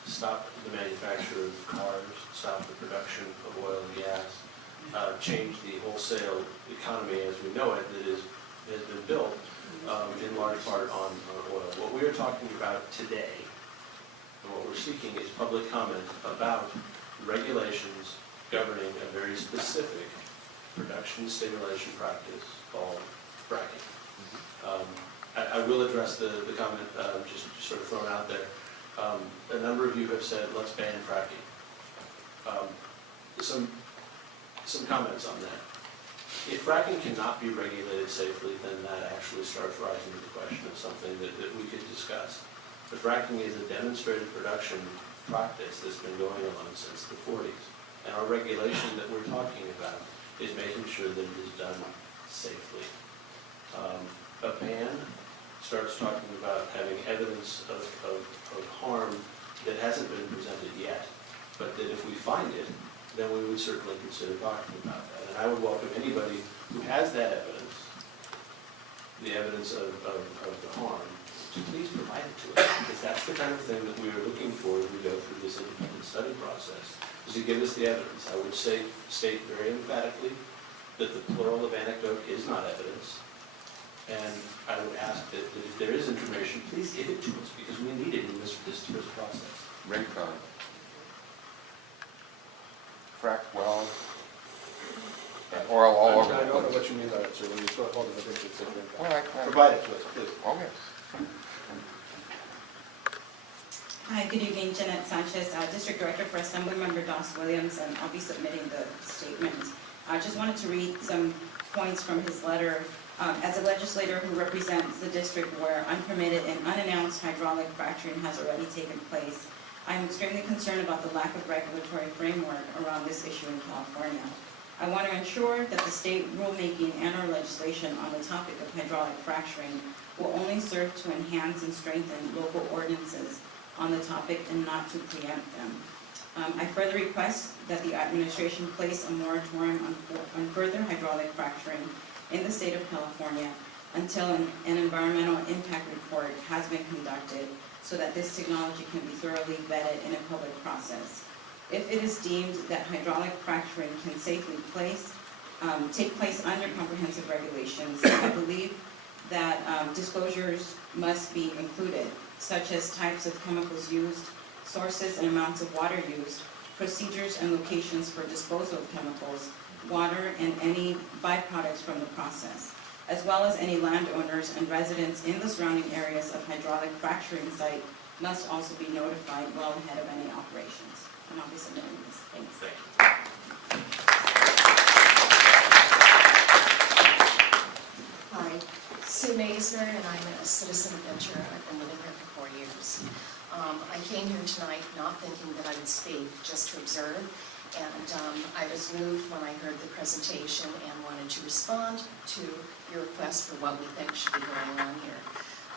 stop the manufacture of cars, stop the production of oil and gas, change the wholesale economy as we know it that has been built in large part on oil. What we are talking about today, and what we're seeking, is public comment about regulations governing a very specific production stimulation practice called fracking. I will address the comment just sort of thrown out there. A number of you have said, let's ban fracking. Some comments on that. If fracking cannot be regulated safely, then that actually starts rising to the question of something that we could discuss. But fracking is a demonstrated production practice that's been going on since the 40s. And our regulation that we're talking about is making sure that it is done safely. A ban starts talking about having evidence of harm that hasn't been presented yet, but that if we find it, then we would certainly consider talking about that. And I would welcome anybody who has that evidence, the evidence of the harm, to please provide it to us, because that's the kind of thing that we are looking for as we go through this independent study process, is to give us the evidence. I would state very emphatically that the plural of anecdote is not evidence. And I would ask that if there is information, please give it to us, because we need it in this process. Raycon. Frack well, and oil all over I the don't know place. what you mean by that, sir, when you start holding the picture. Well, I- Provide it to us, please. Oh, yes. Hi, good evening, Jeanette Sanchez, District Director for Assemblymember Doss Williams, and I'll be submitting the statement. I just wanted to read some points from his letter. As a legislator who represents the district where unpermitted and unannounced hydraulic fracturing has already taken place, I am extremely concerned about the lack of regulatory framework around this issue in California. I want to ensure that the state rulemaking and our legislation on the topic of hydraulic fracturing will only serve to enhance and strengthen local ordinances on the topic and not to preempt them. I further request that the administration place a moratorium on further hydraulic fracturing in the state of California until an environmental impact report has been conducted so that this technology can be thoroughly vetted in a public process. If it is deemed that hydraulic fracturing can safely take place under comprehensive regulations, I believe that disclosures must be included, such as types of chemicals used, sources and amounts of water used, procedures and locations for disposal of chemicals, water, and any byproducts from the process, as well as any landowners and residents in the surrounding areas of hydraulic fracturing site must also be notified well ahead of any operations. And I'll be submitting this. Thanks. Hi, Sue Maisner, and I'm a citizen of Ventura. I've been living here for 4 years. I came here tonight not thinking that I would speak, just to observe. And I was moved when I heard the presentation and wanted to respond to your request for what we think should be going on here.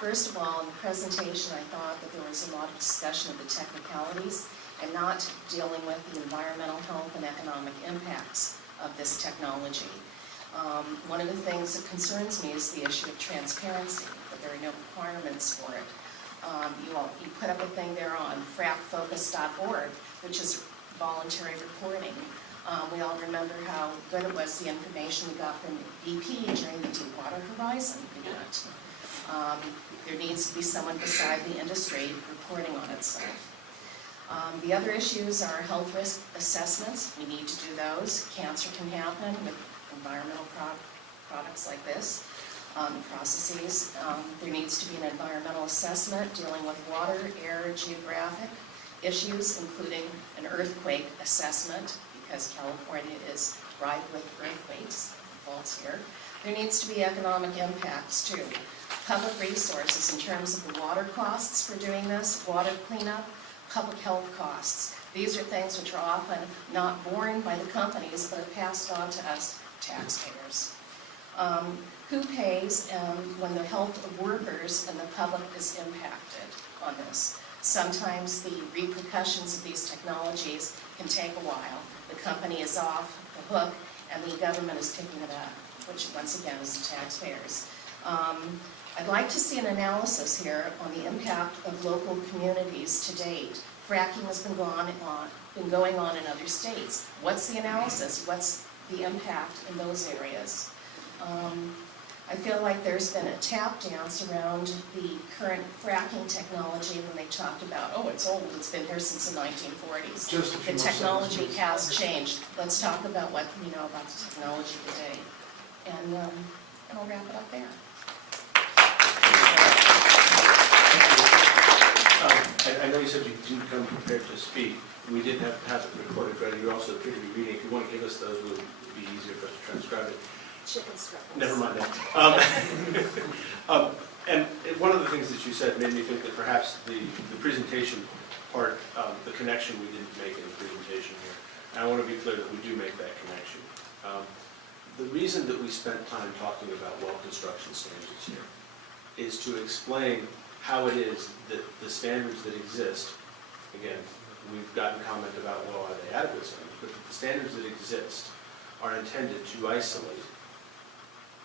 First of all, in the presentation, I thought that there was a lot of discussion of the technicalities and not dealing with the environmental, health, and economic impacts of this technology. One of the things that concerns me is the issue of transparency, that there are no requirements for it. You put up a thing there on fracfocus.org, which is voluntary reporting. We all remember how good it was, the information we got from BP during the Deepwater Horizon event. There needs to be someone beside the industry reporting on itself. The other issues are health risk assessments. We need to do those. Cancer can happen with environmental products like this, processes. There needs to be an environmental assessment dealing with water, air, geographic issues, including an earthquake assessment, because California is rife with earthquakes, faults here. There needs to be economic impacts too. Public resources in terms of the water costs for doing this, water cleanup, public health costs. These are things which are often not borne by the companies, but are passed on to us taxpayers. Who pays when the health of workers and the public is impacted on this? Sometimes the repercussions of these technologies can take a while. The company is off the hook and the government is picking it up, which once again is the taxpayers. I'd like to see an analysis here on the impact of local communities to date. Fracking has been going on in other states. What's the analysis? What's the impact in those areas? I feel like there's been a tap dance around the current fracking technology when they talked about, oh, it's old, it's been here since the 1940s. Just a few The more technology seconds, please. has changed. Let's talk about what we know about the technology today. And I'll wrap it up there. I know you said you didn't come prepared to speak. We didn't have it recorded, but you also appear to be reading. If you want to give us those, it would be easier for us to transcribe it. Chicken struggles. Never mind that. And one of the things that you said made me think that perhaps the presentation part, the connection we didn't make in the presentation here. And I want to be clear that we do make that connection. The reason that we spent time talking about well construction standards here is to explain how it is that the standards that exist, again, we've gotten comment about, well, are they adequate standards, but the standards that exist are intended to isolate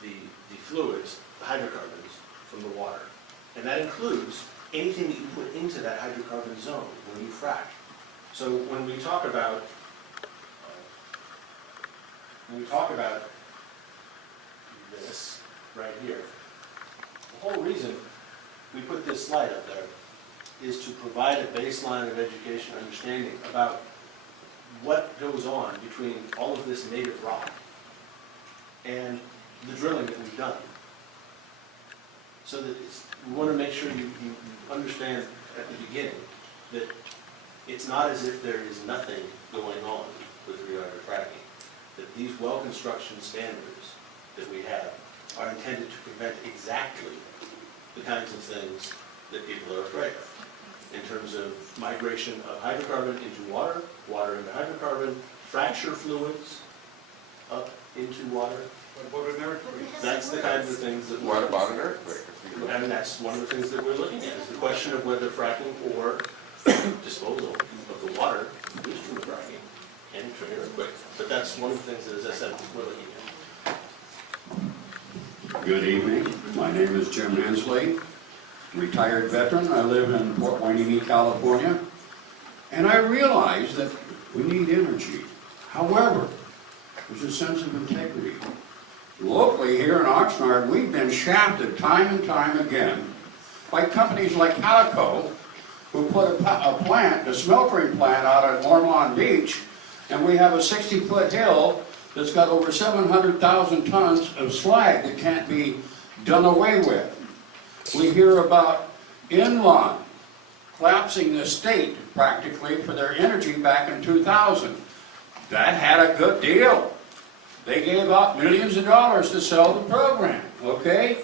the fluids, the hydrocarbons, from the water. And that includes anything that you put into that hydrocarbon zone when you frack. So when we talk about this right here, the whole reason we put this slide up there is to provide a baseline of education understanding about what goes on between all of this native rock and the drilling that we've done. So that we want to make sure you understand at the beginning that it's not as if there is nothing going on with regard to fracking. That these well construction standards that we have are intended to prevent exactly the kinds of things that people are afraid of. In terms of migration of hydrocarbon into water, water into hydrocarbon, fracture fluids up into water. What about an earthquake? That's the kinds of things that What about an earthquake? and that's one of the things that we're looking at, is the question of whether fracking or disposal of the water used from the fracking can trigger earthquake. But that's one of the things that, as I said, we're looking at. Good evening. My name is Jim Hensley, retired veteran. I live in Port Hueneme, California. And I realize that we need energy. However, there's a sense of integrity. Locally here in Oxnard, we've been shafted time and time again by companies like Calico, who put a plant, a smeltering plant out at Ormond Beach, and we have a 60-foot hill that's got over 700,000 tons of slag that can't be done away with. We hear about Enron collapsing the state practically for their energy back in 2000. That had a good deal. They gave out millions of dollars to sell the program, okay?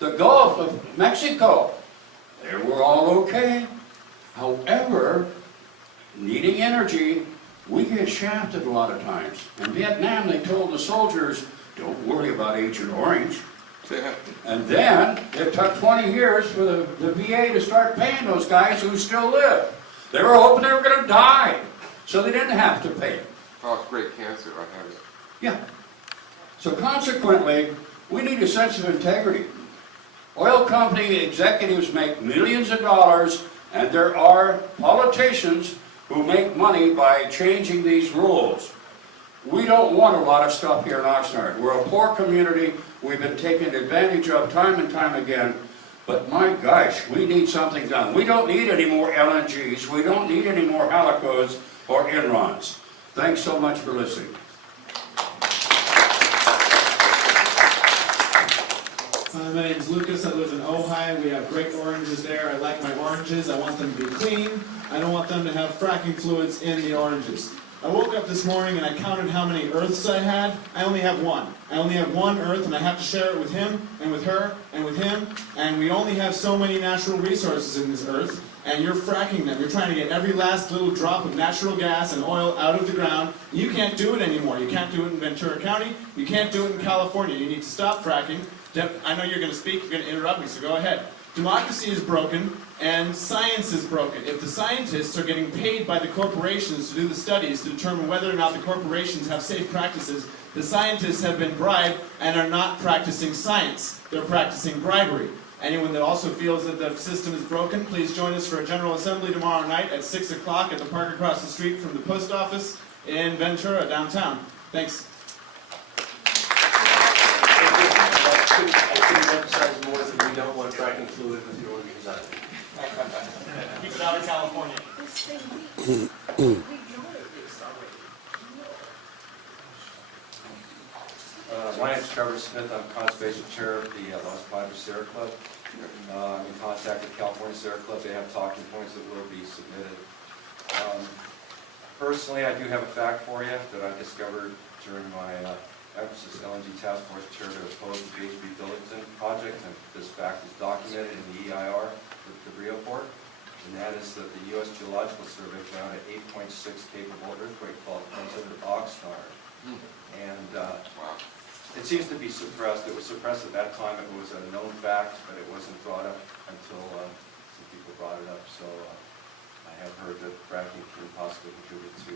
The Gulf of Mexico, they were all okay. However, needing energy, we get shafted a lot of times. In Vietnam, they told the soldiers, don't worry about Agent Orange. And then, it took 20 years for the VA to start paying those guys who still live. They were hoping they were going to die, so they didn't have to pay. Oh, it's great cancer, I have it. Yeah. So consequently, we need a sense of integrity. Oil company executives make millions of dollars, and there are politicians who make money by changing these rules. We don't want a lot of stuff here in Oxnard. We're a poor community. We've been taken advantage of time and time again. But my gosh, we need something done. We don't need any more LNGs. We don't need any more Halicos or Enrons. Thanks so much for listening. My name's Lucas. I live in Ojai. We have great oranges there. I like my oranges. I want them to be clean. I don't want them to have fracking fluids in the oranges. I woke up this morning and I counted how many earths I had. I only have one. I only have one earth, and I have to share it with him and with her and with him. And we only have so many natural resources in this earth. And you're fracking them. You're trying to get every last little drop of natural gas and oil out of the ground. You can't do it anymore. You can't do it in Ventura County. You can't do it in California. You need to stop fracking. I know you're going to speak. You're going to interrupt me, so go ahead. Democracy is broken, and science is broken. If the scientists are getting paid by the corporations to do the studies to determine whether or not the corporations have safe practices, the scientists have been bribed and are not practicing science. They're practicing bribery. Anyone that also feels that the system is broken, please join us for a General Assembly tomorrow night at 6 o'clock at the park across the street from the post office in Ventura, downtown. Thanks. I couldn't emphasize more that we don't want fracking fluid with the oranges either. Keep it out of California. My name is Trevor Smith. I'm Conservation Chair of the Los Padres Sierra Club. I'm in contact with California Sierra Club. They have talking points that will be submitted. Personally, I do have a fact for you that I discovered during my emphasis LNG Task Force Chair to oppose the BHP Billington project, and this fact is documented in the EIR, the debris report, and that is that the U.S. Geological Survey found an 8.6 capable earthquake fault closer to Oxnard. And it seems to be suppressed. It was suppressed at that time. It was a known fact, but it wasn't brought up until some people brought it up. So I have heard that fracking can possibly contribute to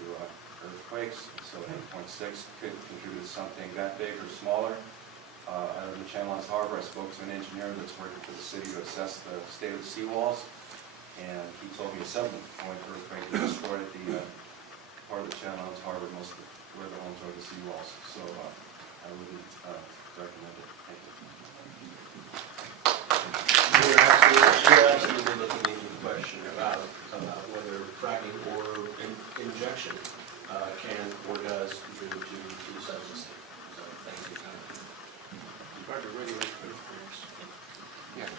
earthquakes. So 8.6 could contribute to something that big or smaller. Out of the Channel Islands Harbor, I spoke to an engineer that's working for the city to assess the state of the seawalls, and he told me a 7-point earthquake destroyed the part of the Channel Islands Harbor, most of where the homes are, the seawalls. So I wouldn't recommend it. Thank you. You're absolutely looking into the question about whether fracking or injection can or does contribute to the substance. So thank you. Yeah.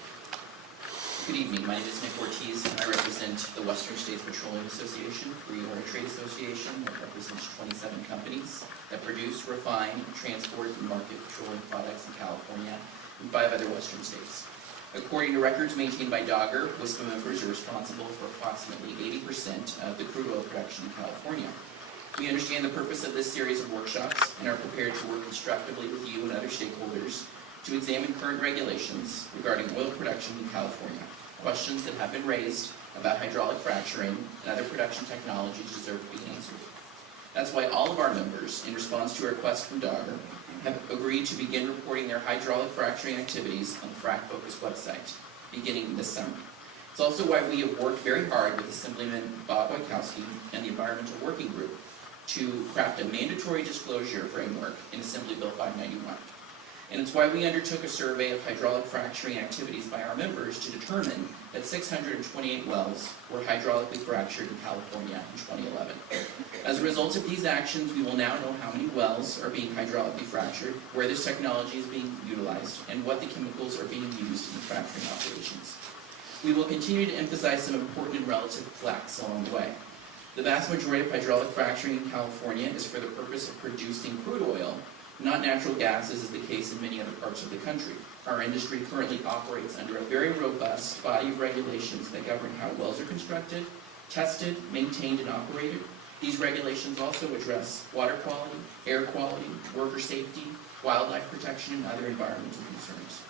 Good evening. My name is Nick Ortiz. I represent the Western States Petroleum Association, Free Oil Trade Association, that represents 27 companies that produce, refine, transport, and market petroleum products in California and 5 other Western states. According to records maintained by Dogger, WISPA members are responsible for approximately 80% of the crude oil production in California. We understand the purpose of this series of workshops and are prepared to work constructively with you and other stakeholders to examine current regulations regarding oil production in California. Questions that have been raised about hydraulic fracturing and other production technologies deserve to be answered. That's why all of our members, in response to a request from Dogger, have agreed to begin reporting their hydraulic fracturing activities on the Frac Focus website, beginning this summer. It's also why we have worked very hard with Assemblyman Bob Wojtkowski and the Environmental Working Group to craft a mandatory disclosure framework in Assembly Bill 591. And it's why we undertook a survey of hydraulic fracturing activities by our members to determine that 628 wells were hydraulically fractured in California in 2011. As a result of these actions, we will now know how many wells are being hydraulically fractured, where this technology is being utilized, and what the chemicals are being used in the fracturing operations. We will continue to emphasize some important and relative facts along the way. The vast majority of hydraulic fracturing in California is for the purpose of producing crude oil, not natural gas, as is the case in many other parts of the country. Our industry currently operates under a very robust body of regulations that govern how wells are constructed, tested, maintained, and operated. These regulations also address water quality, air quality, worker safety, wildlife protection, and other environmental concerns.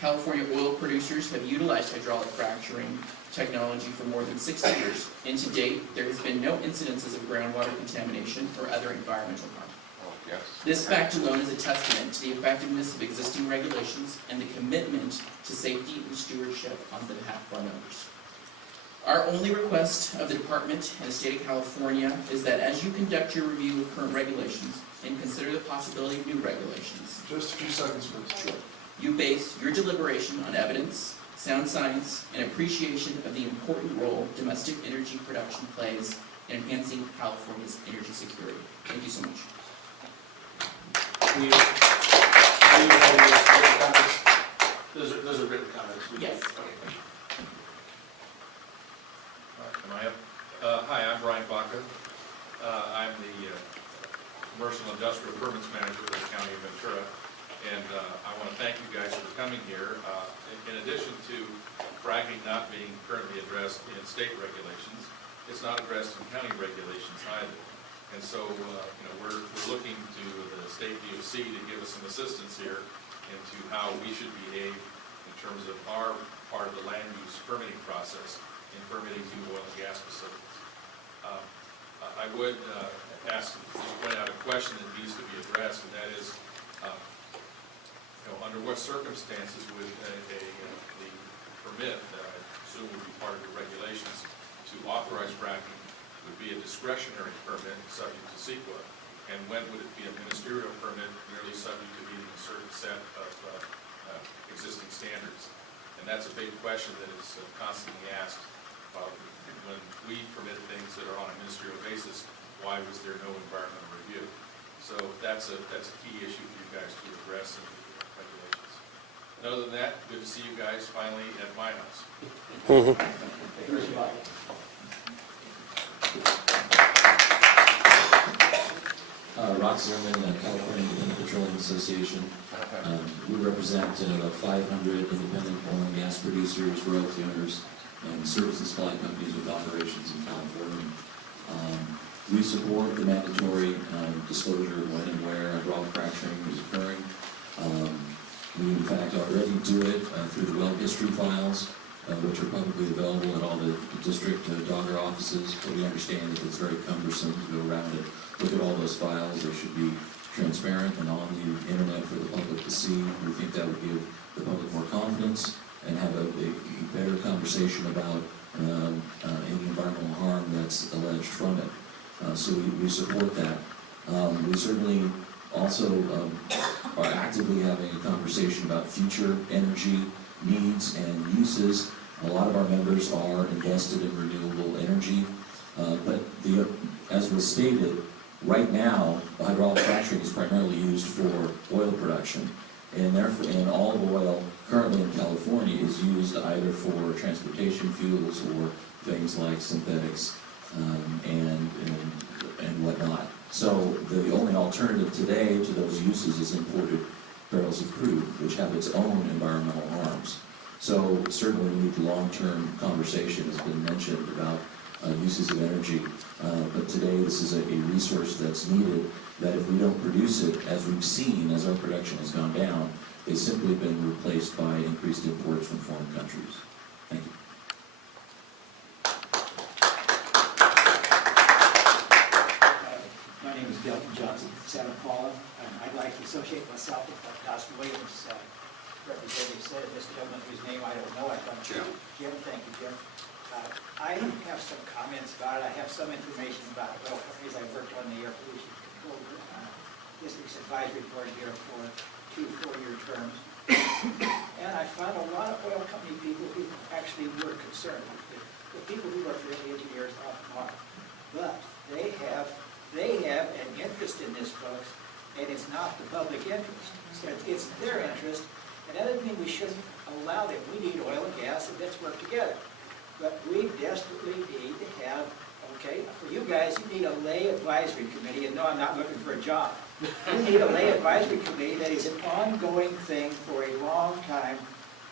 California oil producers have utilized hydraulic fracturing technology for more than 60 years, and to date, there has been no incidences of groundwater contamination or other environmental harm. This fact alone is a testament to the effectiveness of existing regulations and the commitment to safety and stewardship on behalf of our members. Our only request of the Department and the State of California is that as you conduct your review of current regulations, and consider the possibility of new regulations. Just a few seconds, please. Sure. You base your deliberation on evidence, sound science, and appreciation of the important role domestic energy production plays in enhancing California's energy security. Thank you so much. Those are written comments. Yes. Okay. Am I up? Hi, I'm Brian Baca. I'm the Commercial Industrial Permits Manager for the County of Ventura, and I want to thank you guys for coming here. In addition to fracking not being currently addressed in state regulations, it's not addressed in county regulations either. And so, we're looking to the state DOC to give us some assistance here into how we should behave in terms of our part of the land use permitting process in permitting new oil and gas facilities. I would ask, just point out a question that needs to be addressed, and that is, under what circumstances would the permit that I assume would be part of the regulations to authorize fracking would be a discretionary permit subject to CEQA, and when would it be a ministerial permit merely subject to meeting a certain set of existing standards? And that's a big question that is constantly asked. When we permit things that are on a ministerial basis, why was there no environmental review? So that's a key issue for you guys to address in the regulations. And other than that, good to see you guys finally at my house. Rock Zimmerman, California Independent Petroleum Association. We represent about 500 independent oil and gas producers, royalty owners, and service and supply companies with operations in California. We support the mandatory disclosure of when and where hydraulic fracturing is occurring. We in fact already do it through the well history files, which are publicly available at all the district Dogger offices, but we understand that it's very cumbersome to go around it. Look at all those files. They should be transparent and on the internet for the public to see. We think that would give the public more confidence and have a better conversation about any environmental harm that's alleged from it. So we support that. We certainly also are actively having a conversation about future energy needs and uses. A lot of our members are invested in renewable energy, but as was stated, right now, hydraulic fracturing is primarily used for oil production, and therefore, all the oil currently in California is used either for transportation fuels or things like synthetics and whatnot. So the only alternative today to those uses is imported barrels of crude, which have its own environmental harms. So certainly we need long-term conversation, has been mentioned, about uses of energy. But today this is a resource that's needed, that if we don't produce it, as we've seen, as our production has gone down, it's simply been replaced by increased imports from foreign countries. Thank you. My name is Delton Johnson from Santa Paula, and I'd like to associate myself with what Dawson Williams representative said, this gentleman whose name I don't know. I thought Jim. Jim, thank you, Jim. I have some comments about it. I have some information about oil companies. I worked on the Air Pollution Control District's advisory board here for 2 4-year terms. And I found a lot of oil company people who actually were concerned. The people who work for the engineers often are. But they have an interest in this, folks, and it's not the public interest. So it's their interest, and that doesn't mean we shouldn't allow them. We need oil and gas, and let's work together. But we desperately need to have, okay, for you guys, you need a lay advisory committee, and no, I'm not looking for a job. You need a lay advisory committee that is an ongoing thing for a long time,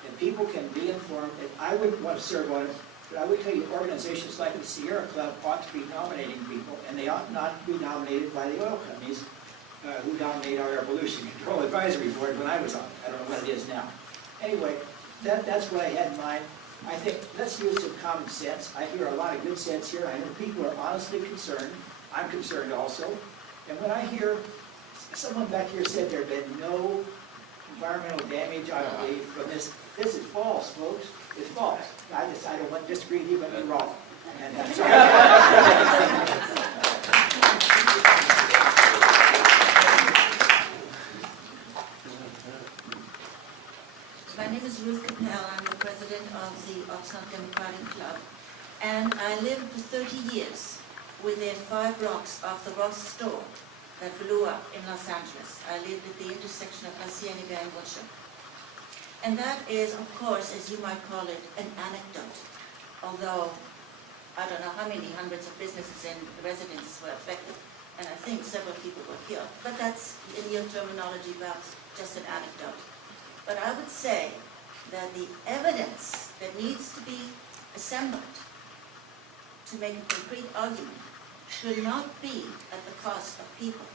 and people can be informed. And I wouldn't want to serve on it, but I would tell you organizations like the Sierra Club ought to be nominating people, and they ought not to be nominated by the oil companies who dominate our Air Pollution Control Advisory Board when I was on it. I don't know what it is now. Anyway, that's what I had in mind. I think let's use some common sense. I hear a lot of good sense here. I know people are honestly concerned. I'm concerned also. And when I hear someone back here said there have been no environmental damage, I believe, from this. This is false, folks. It's false. I don't want to disagree with you, but you're wrong. And that's all. My name is Ruth Capel. I'm the president of the Oxnard Democratic Club. And I lived for 30 years within 5 blocks of the Ross store that blew up in Los Angeles. I lived at the intersection of La Cienega and Wilshire. And that is, of course, as you might call it, an anecdote. Although, I don't know how many hundreds of businesses and residences were affected. And I think several people were killed. But that's, in your terminology, perhaps just an anecdote. But I would say that the evidence that needs to be assembled to make a concrete argument should not be at the cost of people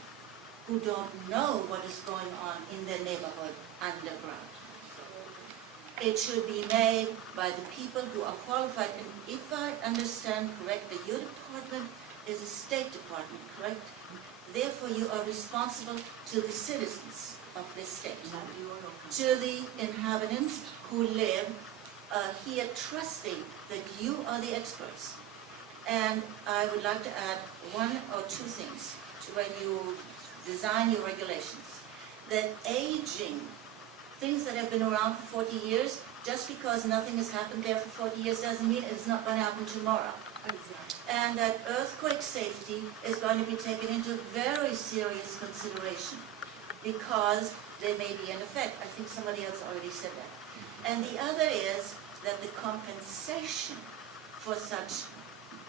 who don't know what is going on in their neighborhood underground. It should be made by the people who are qualified. And if I understand correctly, your department is a State Department, correct? Therefore, you are responsible to the citizens of this state, to the inhabitants who live here, trusting that you are the experts. And I would like to add 1 or 2 things to when you design your regulations. That aging, things that have been around for 40 years, just because nothing has happened there for 40 years doesn't mean it's not going to happen tomorrow. And that earthquake safety is going to be taken into very serious consideration because they may be in effect. I think somebody else already said that. And the other is that the compensation for such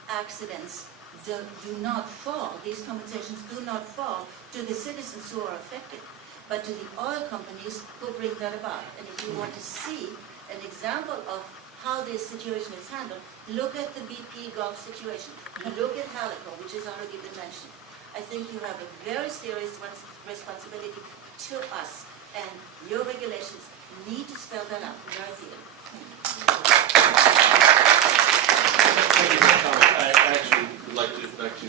accidents do not fall, these compensations do not fall to the citizens who are affected, but to the oil companies who bring that about. And if you want to see an example of how this situation is handled, look at the BP Gulf situation. Look at Halico, which has already been mentioned. I think you have a very serious responsibility to us, and your regulations need to spell that out very clearly. Thank you for the comment. I actually would like to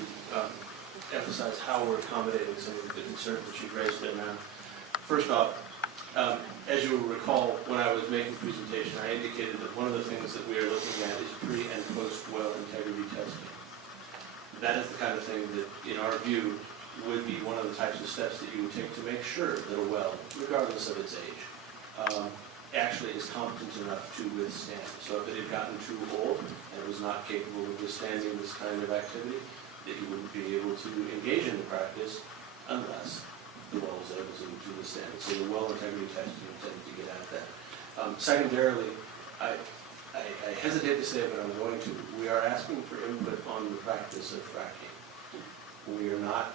emphasize how we're accommodating some of the concerns that you've raised there, ma'am. First off, as you will recall, when I was making the presentation, I indicated that one of the things that we are looking at is pre- and post-well integrity testing. That is the kind of thing that, in our view, would be one of the types of steps that you would take to make sure that a well, regardless of its age, actually is competent enough to withstand. So if it had gotten too old and was not capable of withstanding this kind of activity, that you wouldn't be able to engage in the practice unless the well was able to withstand it. So the well integrity testing intended to get at that. Secondarily, I hesitate to say it, but I'm going to. We are asking for input on the practice of fracking. We're not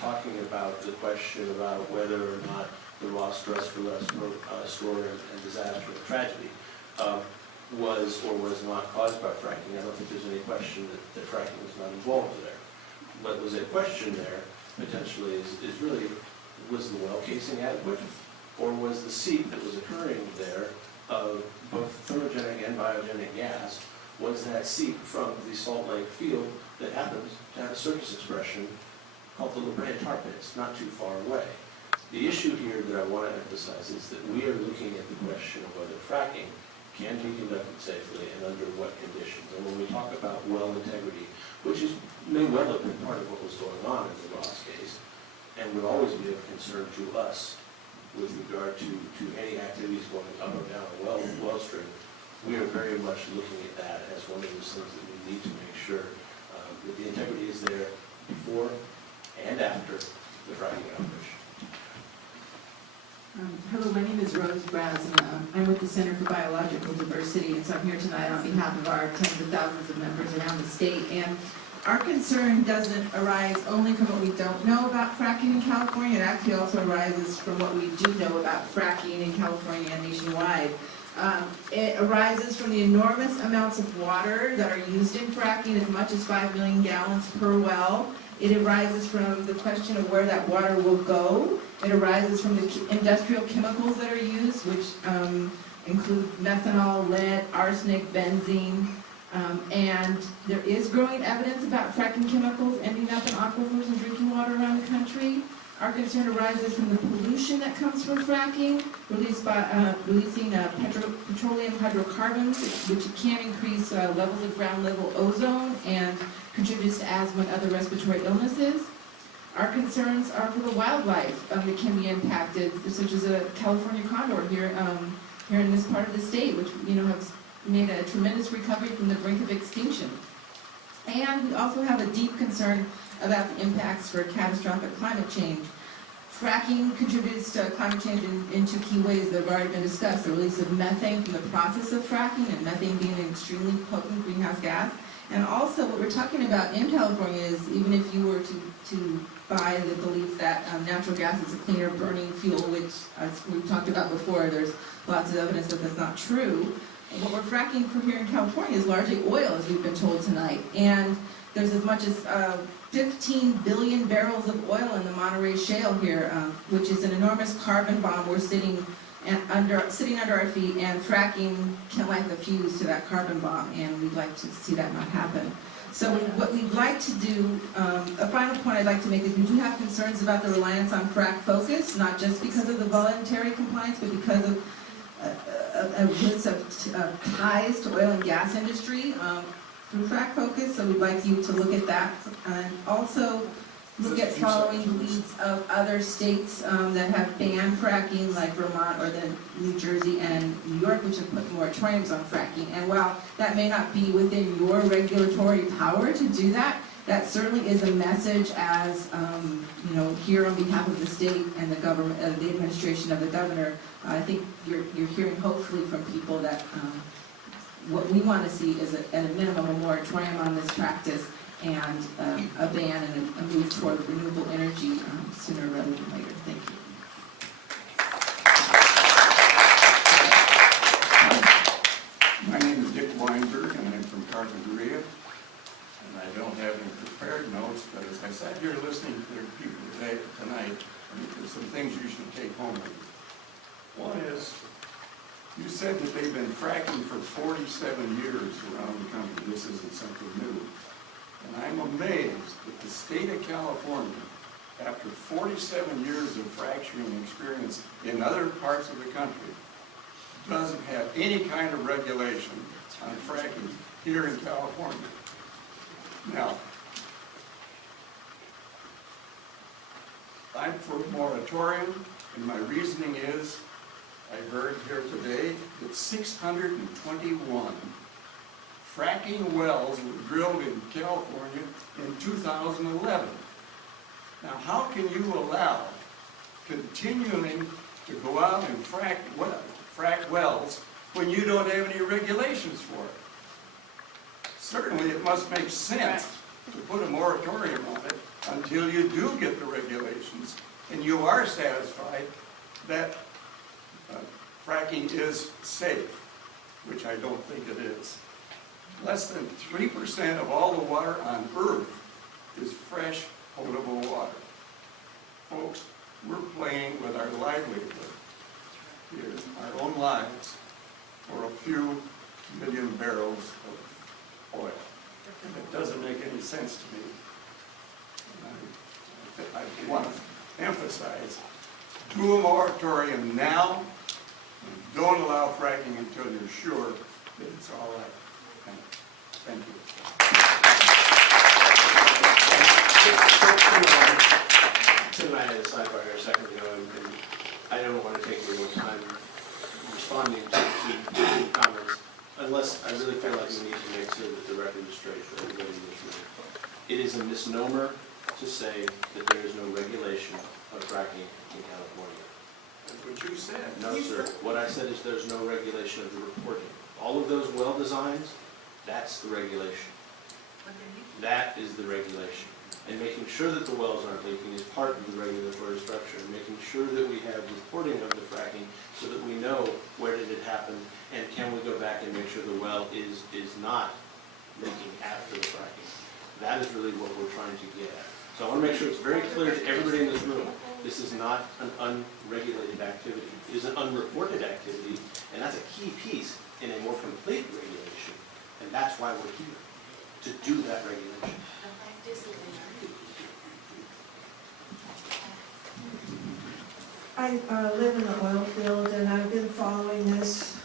talking about the question about whether or not the Ross Dressler store and disaster and tragedy was or was not caused by fracking. I don't think there's any question that fracking was not involved there. But was a question there, potentially, is really, was the well casing adequate? Or was the seep that was occurring there of both thermogenic and biogenic gas, was that seep from the Salt Lake field that happens to have a surface expression called the La Brea tar pits, not too far away? The issue here that I want to emphasize is that we are looking at the question of whether fracking can be conducted safely and under what conditions. And when we talk about well integrity, which may well have been part of what was going on in the Ross case, and would always be of concern to us with regard to any activities going up or down a well stream, we are very much looking at that as one of those things that we need to make sure that the integrity is there before and after the fracking operation. Hello, my name is Rose Brasman. I'm with the Center for Biological Diversity, and so I'm here tonight on behalf of our tens of thousands of members around the state. And our concern doesn't arise only from what we don't know about fracking in California. It actually also arises from what we do know about fracking in California and nationwide. It arises from the enormous amounts of water that are used in fracking, as much as 5 million gallons per well. It arises from the question of where that water will go. It arises from the industrial chemicals that are used, which include methanol, lead, arsenic, benzene, and there is growing evidence about fracking chemicals ending up in aquifers and drinking water around the country. Our concern arises from the pollution that comes from fracking, releasing petroleum hydrocarbons, which can increase levels of ground level ozone and contributes to asthma and other respiratory illnesses. Our concerns are for the wildlife that can be impacted, such as a California condor here in this part of the state, which has made a tremendous recovery from the brink of extinction. And we also have a deep concern about the impacts for catastrophic climate change. Fracking contributes to climate change in two key ways that have already been discussed: the release of methane from the process of fracking, and methane being an extremely potent greenhouse gas. And also what we're talking about in California is, even if you were to buy the belief that natural gas is a cleaner burning fuel, which, as we've talked about before, there's lots of evidence that that's not true. What we're fracking for here in California is largely oil, as we've been told tonight. And there's as much as 15 billion barrels of oil in the Monterey Shale here, which is an enormous carbon bomb we're sitting under our feet, and fracking can light the fuse to that carbon bomb, and we'd like to see that not happen. So what we'd like to do, a final point I'd like to make is we do have concerns about the reliance on frac focus, not just because of the voluntary compliance, but because of a list of ties to oil and gas industry through frac focus. So we'd like you to look at that, and also look at following the leads of other states that have banned fracking, like Vermont or then New Jersey and New York, which have put moratoriums on fracking. And while that may not be within your regulatory power to do that, that certainly is a message as, here on behalf of the state and the government, the administration of the governor. I think you're hearing hopefully from people that what we want to see is at a minimum a moratorium on this practice, and a ban and a move toward renewable energy sooner rather than later. Thank you. My name is Dick Weinberg, and I'm from Carpinteria. And I don't have any prepared notes, but as I sat here listening to the people tonight, I think there's some things you should take home with you. One is, you said that they've been fracking for 47 years around the country. This isn't something new. And I'm amazed that the state of California, after 47 years of fracturing experience in other parts of the country, doesn't have any kind of regulation on fracking here in California. Now, I'm for a moratorium, and my reasoning is, I heard here today that 621 fracking wells were drilled in California in 2011. Now, how can you allow continuing to go out and frack wells when you don't have any regulations for it? Certainly, it must make sense to put a moratorium on it until you do get the regulations and you are satisfied that fracking is safe, which I don't think it is. Less than 3% of all the water on Earth is fresh, potable water. Folks, we're playing with our livelihood here, our own lives, for a few million barrels of oil. And it doesn't make any sense to me. I want to emphasize, do a moratorium now, and don't allow fracking until you're sure that it's all right. Thank you. Tim and I had a sidebar here a second ago, and I don't want to take any more time responding to comments, unless I really feel like we need to make sure that the record is straight for everybody in this room. It is a misnomer to say that there is no regulation of fracking in California. That's what you said. No, sir. What I said is there's no regulation of the reporting. All of those well designs, that's the regulation. That is the regulation. And making sure that the wells aren't leaking is part of the regulatory structure. And making sure that we have reporting of the fracking so that we know where did it happen and can we go back and make sure the well is not leaking after the fracking. That is really what we're trying to get at. So I want to make sure it's very clear to everybody in this room, this is not an unregulated activity. It is an unreported activity, and that's a key piece in a more complete regulation. And that's why we're here, to do that regulation. I live in the oil field, and I've been following this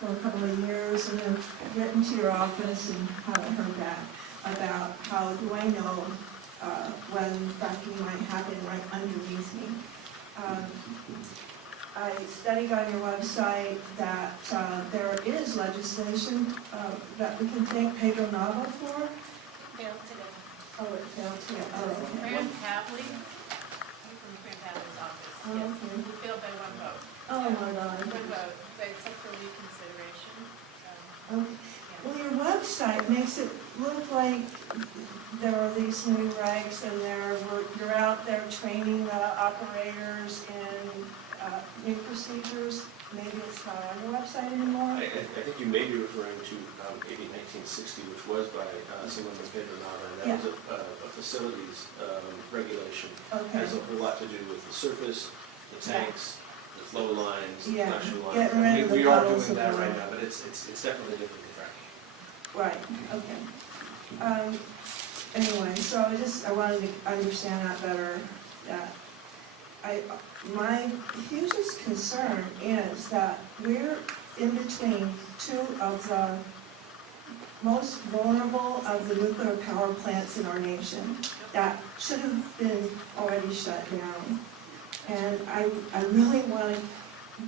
for a couple of years, and I've written to your office and haven't heard back about how do I know when fracking might happen right underneath me. I studied on your website that there is legislation that we can thank Pedro Nava for. Failed today. Oh, it failed to, oh, okay. Fran Havley, from Fran Havley's office, Oh, yes, okay. we failed by one vote. Oh, my God. One vote, but it's up for reconsideration. Okay. Well, your website makes it look like there are these new regs and you're out there training the operators in new procedures. Maybe it's not on your website anymore. I think you may be referring to AB 1960, which was by someone with Pedro Nava, and that was a facilities regulation. Okay. Has a whole lot to do with the surface, the tanks, the flow lines, the Yeah. production lines. Getting rid of the We are puddles doing of that water. right now, but it's definitely different than fracking. Right, okay. Anyway, so I wanted to understand that better, that my hugest concern is that we're in between two of the most vulnerable of the nuclear power plants in our nation that should have been already shut down. And I really want to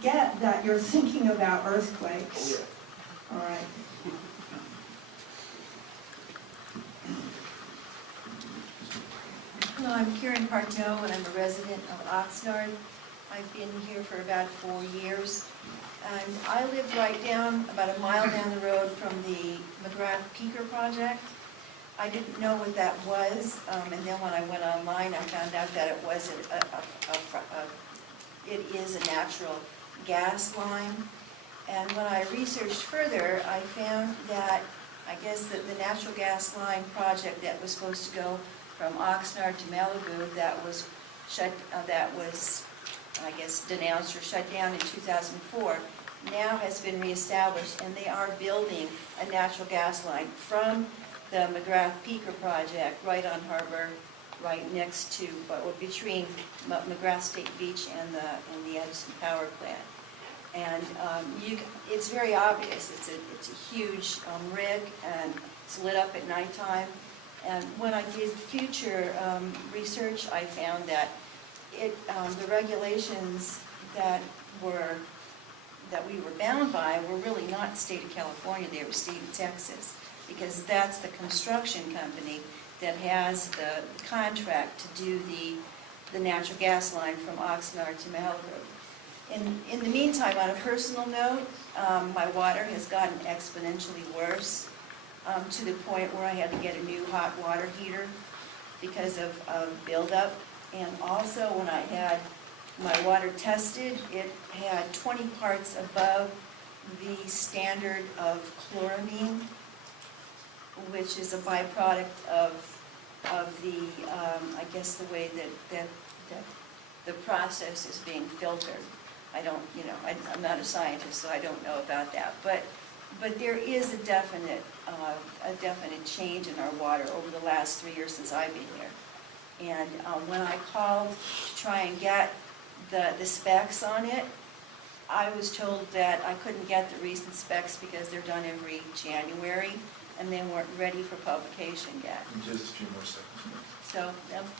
get that you're thinking about earthquakes. Oh, yeah. All right. Hello, I'm Karen Parteau, and I'm a resident of Oxnard. I've been here for about 4 years. And I live right down, about a mile down the road from the McGrath Peaker project. I didn't know what that was, and then when I went online, I found out that it wasn't it is a natural gas line. And when I researched further, I found that, I guess that the natural gas line project that was supposed to go from Oxnard to Malibu, that was I guess denounced or shut down in 2004, now has been reestablished, and they are building a natural gas line from the McGrath Peaker project right on Harbor, right next to, between McGrath State Beach and the Edison Power Plant. And it's very obvious. It's a huge rig, and it's lit up at nighttime. And when I did future research, I found that the regulations that we were bound by were really not state of California, they were state of Texas, because that's the construction company that has the contract to do the natural gas line from Oxnard to Malibu. In the meantime, on a personal note, my water has gotten exponentially worse, to the point where I had to get a new hot water heater because of buildup. And also, when I had my water tested, it had 20 parts above the standard of chloramine, which is a byproduct of the, I guess, the way that the process is being filtered. I don't, I'm not a scientist, so I don't know about that. But there is a definite change in our water over the last 3 years since I've been here. And when I called to try and get the specs on it, I was told that I couldn't get the recent specs because they're done every January, and they weren't ready for publication yet. Just a few more seconds. So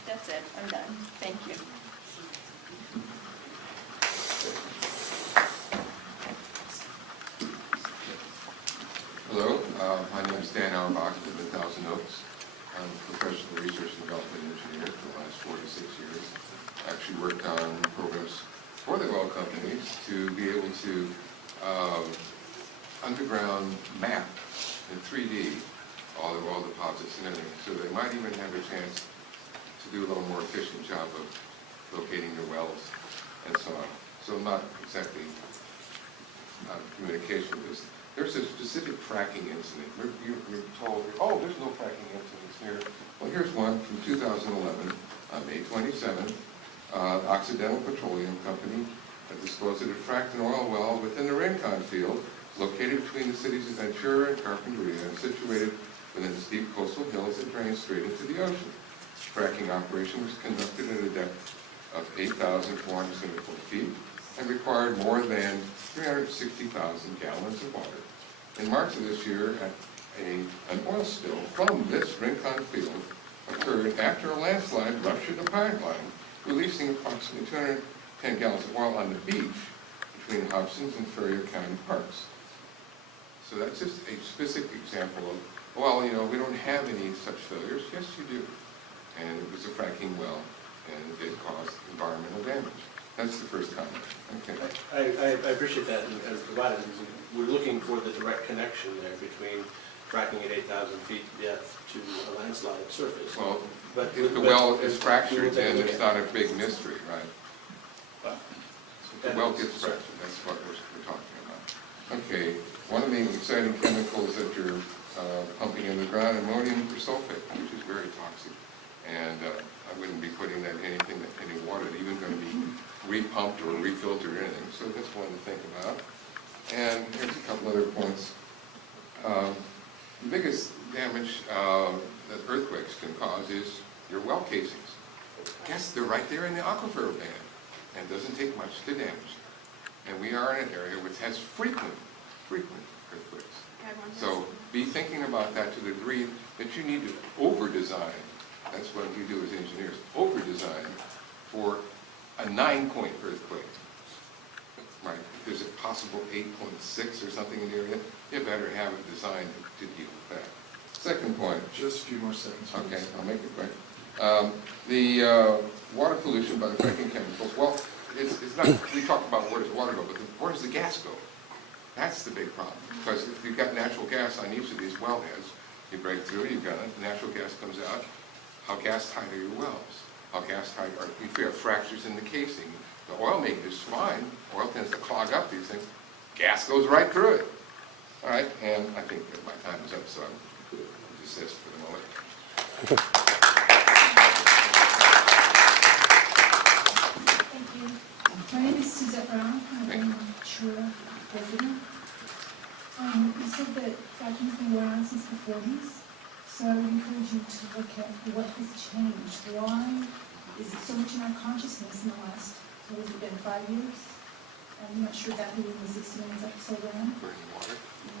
that's it. I'm done. Thank you. Hello, my name is Dan Auerbach. I live in Thousand Oaks. I'm a professional research and development engineer for the last 46 years. I actually worked on programs for the oil companies to be able to underground map in 3D all the oil deposits and everything, so they might even have a chance to do a little more efficient job of locating their wells and so on. So I'm not exactly out of communication with this. There's a specific fracking incident. You're told, oh, there's no fracking incidents here. Well, here's one from 2011 on May 27th. Occidental Petroleum Company disclosed that it fracked an oil well within the Rincon field located between the cities of Ventura and Carpinteria and situated within the steep coastal hills that drain straight into the ocean. The fracking operation was conducted at a depth of 8,474 feet and required more than 360,000 gallons of water. In March of this year, an oil spill from this Rincon field occurred after a landslide ruptured the pipeline, releasing approximately 210 gallons of oil on the beach between Hobson's and Ferrier County parks. So that's just a specific example of, well, you know, we don't have any such failures. Yes, you do. And it was a fracking well, and it did cause environmental damage. That's the first comment. Okay. I appreciate that, and as provided, we're looking for the direct connection there between fracking at 8,000 feet depth to a landslide surface. Well, but if the well is fractured, then it's not a big mystery, right? If the well gets fractured, that's what we're talking about. Okay, one of the exciting chemicals that you're pumping in the ground, ammonium persulfate, which is very toxic. And I wouldn't be putting that in anything that any water, even going to be repumped or refiltered or anything. So that's one to think about. And here's a couple other points. The biggest damage that earthquakes can cause is your well casings. Yes, they're right there in the aquifer band, and it doesn't take much to damage. And we are in an area which has frequent earthquakes. So be thinking about that to the degree that you need to over-design. That's what you do as engineers, over-design for a 9-point earthquake. Right, if there's a possible 8.6 or something in the area, you better have it designed to deal with that. Second point. Just a few more seconds. Okay, I'll make it quick. The water pollution by the fracking chemicals, well, it's not, we talk about where does water go, but where does the gas go? That's the big problem, because if you've got natural gas on each of these wellheads, you break through, you've got it, natural gas comes out. How gas tight are your wells? How gas tight are, if you have fractures in the casing? The oil maker is fine. Oil tends to clog up these things. Gas goes right through it. All right, and I think that my time is up, so I'll desist for the moment. Thank you. My name is Suzette Brown. I'm a Ventura resident. You said that fracking's been going on since the 40s, so I would encourage you to look at what has changed. Why is it so much in our consciousness in the last, what has it been, 5 years? I'm not sure exactly when the 60 Minutes episode ran.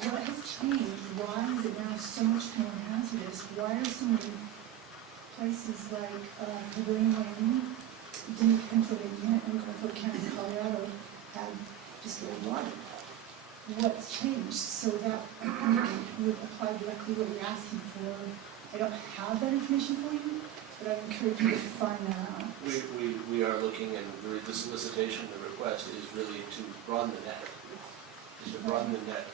What has changed? Why is it now so much more hazardous? Why are so many places like Pavilion, Wyoming, Pennsylvania, and Garfield County, Colorado have distilled water? What's changed so that would apply directly what you're asking for? I don't have that information for you, but I encourage you to find that out. We are looking, and the solicitation, the request is really to broaden the net. Is to broaden the net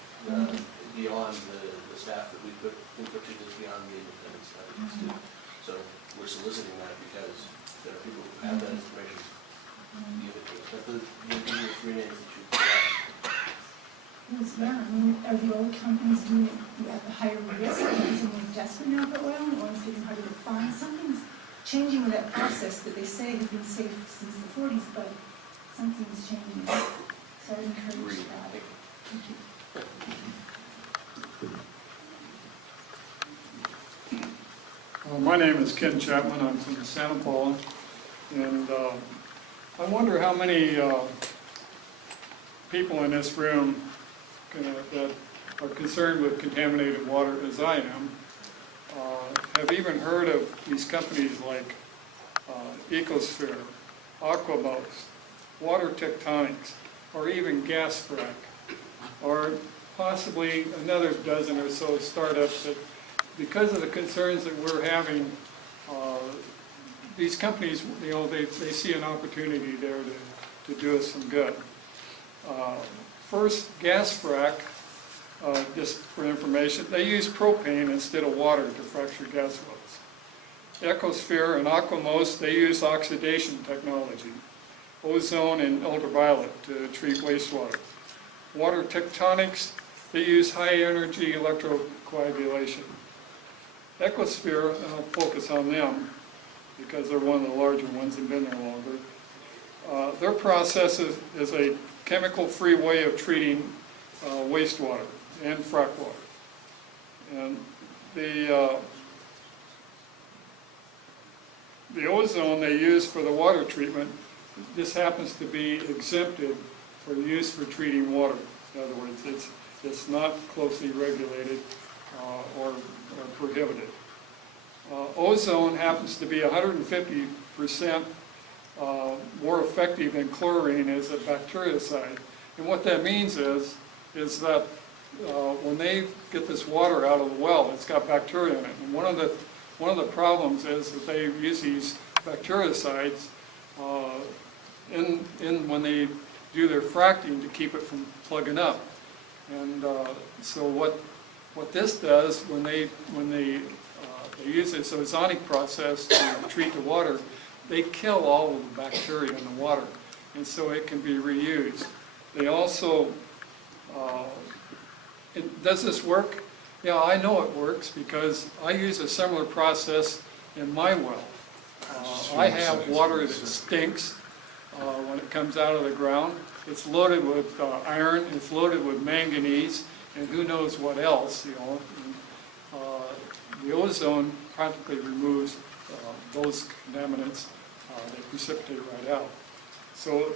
beyond the staff that we put to this, beyond the independent studies. So we're soliciting that because there are people who have that information. Give it to us. But the 3 names that you provide. Yes, yeah, I mean, are the oil companies doing it at the higher risk? Is it more desperate now for oil, or is it getting harder to find? Something's changing with that process that they say has been safe since the 40s, but something's changing. So I encourage that. Thank you. My name is Ken Chapman. I'm from Santa Paula, and I wonder how many people in this room that are concerned with contaminated water, as I am, have even heard of these companies like Ecosphere, Aquaboast, Water Tectonics, or even Gas Frac, or possibly another dozen or so startups that, because of the concerns that we're having, these companies, you know, they see an opportunity there to do us some good. First, Gas Frac, just for information, they use propane instead of water to fracture gas wells. Ecosphere and Aquamost, they use oxidation technology, ozone and ultraviolet to treat wastewater. Water Tectonics, they use high energy electrocoagulation. Ecosphere, and I'll focus on them because they're one of the larger ones and been there longer. Their process is a chemical-free way of treating wastewater and frack water. And the ozone they use for the water treatment, this happens to be exempted for use for treating water. In other words, it's not closely regulated or prohibited. ozone happens to be 150% more effective than chlorine as a bactericide. And what that means is that when they get this water out of the well, it's got bacteria in it. And one of the problems is that they use these bactericides when they do their fracking to keep it from plugging up. And so what this does when they use this ozonic process to treat the water, they kill all of the bacteria in the water, and so it can be reused. They also, does this work? Yeah, I know it works because I use a similar process in my well. I have water that stinks when it comes out of the ground. It's loaded with iron, it's loaded with manganese, and who knows what else, you know. And, the ozone practically removes those contaminants. They precipitate right out. So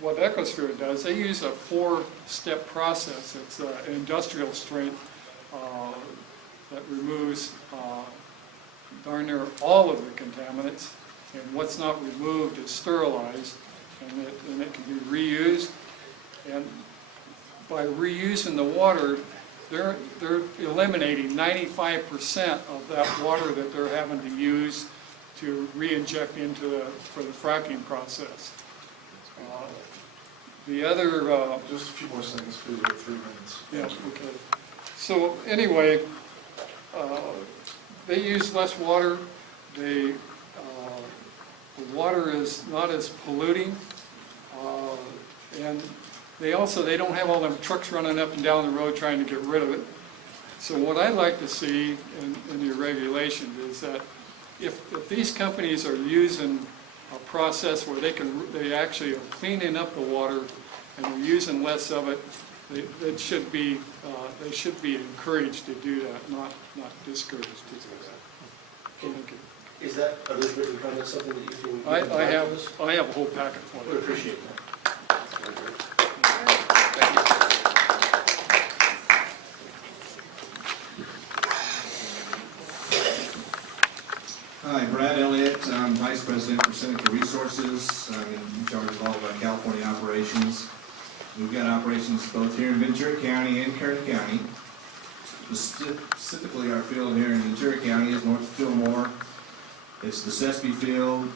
what Ecosphere does, they use a 4-step process. It's an industrial strength that removes darn near all of the contaminants, and what's not removed is sterilized, and it can be reused. And by reusing the water, they're eliminating 95% of that water that they're having to use to re-inject into for the fracking process. The other... just a few more seconds, please, we have 3 minutes. Yeah, okay. So anyway, they use less water. The water is not as polluting, and they don't have all them trucks running up and down the road trying to get rid of it. So what I'd like to see in your regulation is that if these companies are using a process where they actually are cleaning up the water and they're using less of it, they should be encouraged to do that, not discouraged to do that. Thank you. Is that, are those written comments something that you can? I have a whole packet for you. I would appreciate that. Hi, Brad Elliott. I'm Vice President for Seneca Resources. I'm in charge of all of our California operations. We've got operations both here in Ventura County and Kern County. Specifically, our field here in Ventura County is north of Fillmore. It's the Sespe field.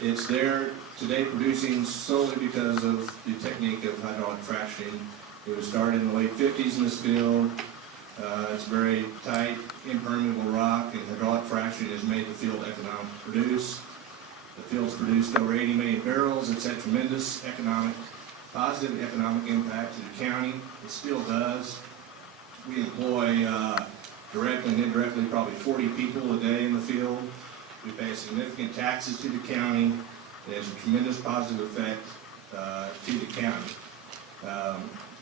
It's there today producing solely because of the technique of hydraulic fracturing. It was started in the late 50s in this field. It's very tight, impermeable rock, and hydraulic fracturing has made the field economic to produce. The field's produced over 80 million barrels. It's had tremendous positive economic impact to the county. It still does. We employ directly and indirectly probably 40 people a day in the field. We pay significant taxes to the county. It has a tremendous positive effect to the county.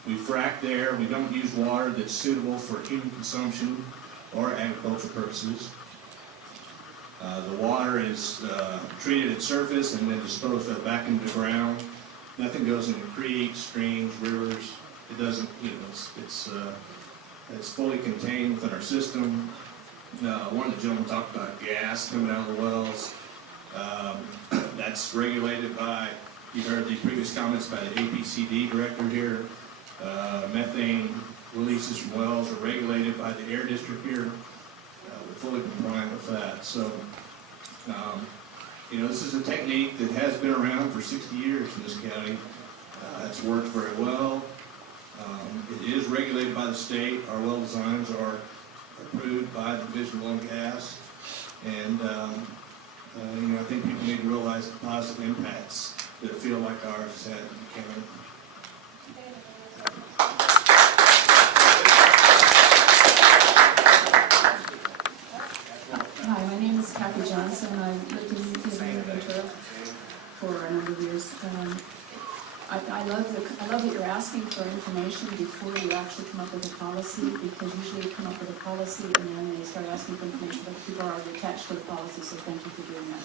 We frack there. We don't use water that's suitable for human consumption or agricultural purposes. The water is treated at surface and then disposed of back into the ground. Nothing goes into creeks, streams, rivers. It doesn't, it's fully contained within our system. One of the gentlemen talked about gas coming out of the wells. That's regulated by, you heard the previous comments by the APCD director here. Methane releases from wells are regulated by the air district here. We're fully compliant with that. So, this is a technique that has been around for 60 years in this county. It's worked very well. It is regulated by the state. Our well designs are approved by the Division of Oil and Gas. And, I think people need to realize the positive impacts that a field like ours has had in the county. Hi, my name is Kathy Johnson. I've lived in Ventura for a number of years. I love that you're asking for information before you actually come up with a policy, because usually you come up with a policy and then they start asking for information, but people are already attached to the policy, so thank you for doing that.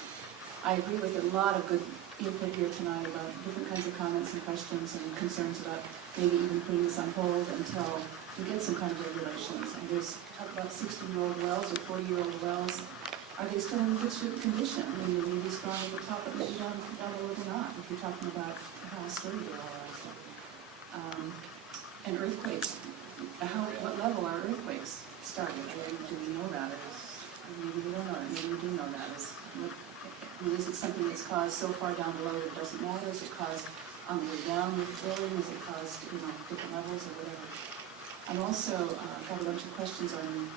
I agree with a lot of good input here tonight about different kinds of comments and questions and concerns about maybe even putting this on hold until we get some kind of regulations. And there's about 60-year-old wells or 40-year-old wells are they still in good condition? I mean, maybe strong at the top, but maybe down below they're not, if you're talking about how sturdy they all are. And earthquakes, what level are earthquakes starting? Do we know that? Maybe we don't know that, maybe we do know that. Is it something that's caused so far down below that it doesn't matter? Is it caused on the way down with drilling? Is it caused, different levels or whatever? And also, got a bunch of questions on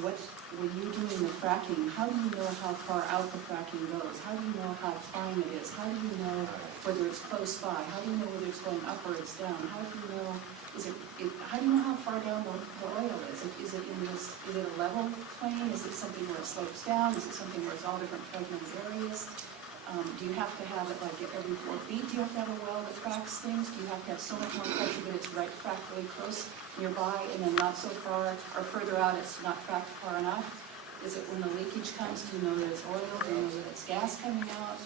when you're doing the fracking, how do you know how far out the fracking goes? How do you know how fine it is? How do you know whether it's close by? How do you know whether it's going up or it's down? How do you know, how do you know how far down the oil is? Is it a level plane? Is it something where it slopes down? Is it something where it's all different fragmented areas? Do you have to have it like every 4 feet? Do you have to have a well that fracks things? Do you have to have so much more pressure that it's fracked really close nearby and then not so far or further out it's not fracked far enough? Is it when the leakage comes, do you know that it's oil? Do you know that it's gas coming out?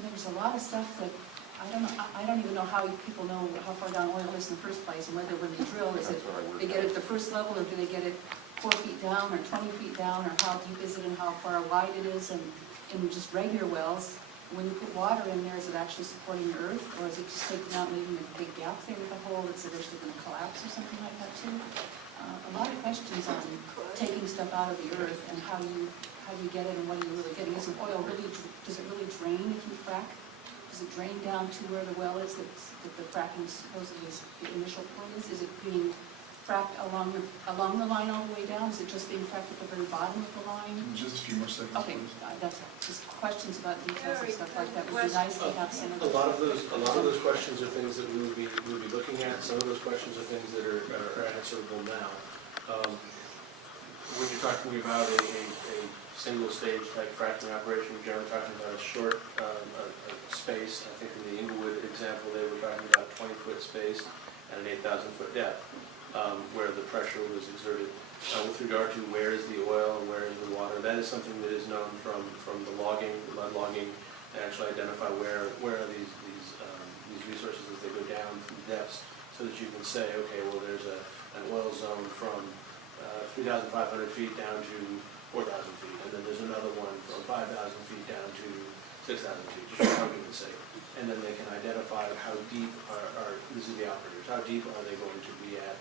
There's a lot of stuff that I don't even know how people know how far down oil is in the first place, and whether when they drill, is it they get it at the first level, or do they get it 4 feet down or 20 feet down, or how deep is it and how far wide it is? And in just regular wells, when you put water in there, is it actually supporting the earth, or is it just taking out, leaving a big gap there with a hole that's eventually going to collapse or something like that too? A lot of questions on taking stuff out of the earth and how you get it and what are you really getting. Is the oil really, does it really drain if you frack? Does it drain down to where the well is that the fracking supposedly is the initial point is? Is it being fracked along the line all the way down? Is it just being fracked at the very bottom of the line? Just a few more seconds, Okay, please. that's just questions about details and stuff like that. Would be nice to have some of A lot of those questions are things that we would be looking at. Some of those questions are things that are answerable now. When you're talking about a single stage type fracking operation, we're generally talking about a short space. I think in the Inglewood example, they were talking about a 20-foot space and an 8,000-foot depth, where the pressure was exerted. With regard to where is the oil and where is the water, that is something that is known from the logging, the mud logging, and actually identify where are these resources as they go down from depths, so that you can say, okay, well, there's an oil zone from 3,500 feet down to 4,000 feet, and then there's another one from 5,000 feet down to 6,000 feet, just for argument's sake. And then they can identify how deep this is the operators, how deep are they going to be at,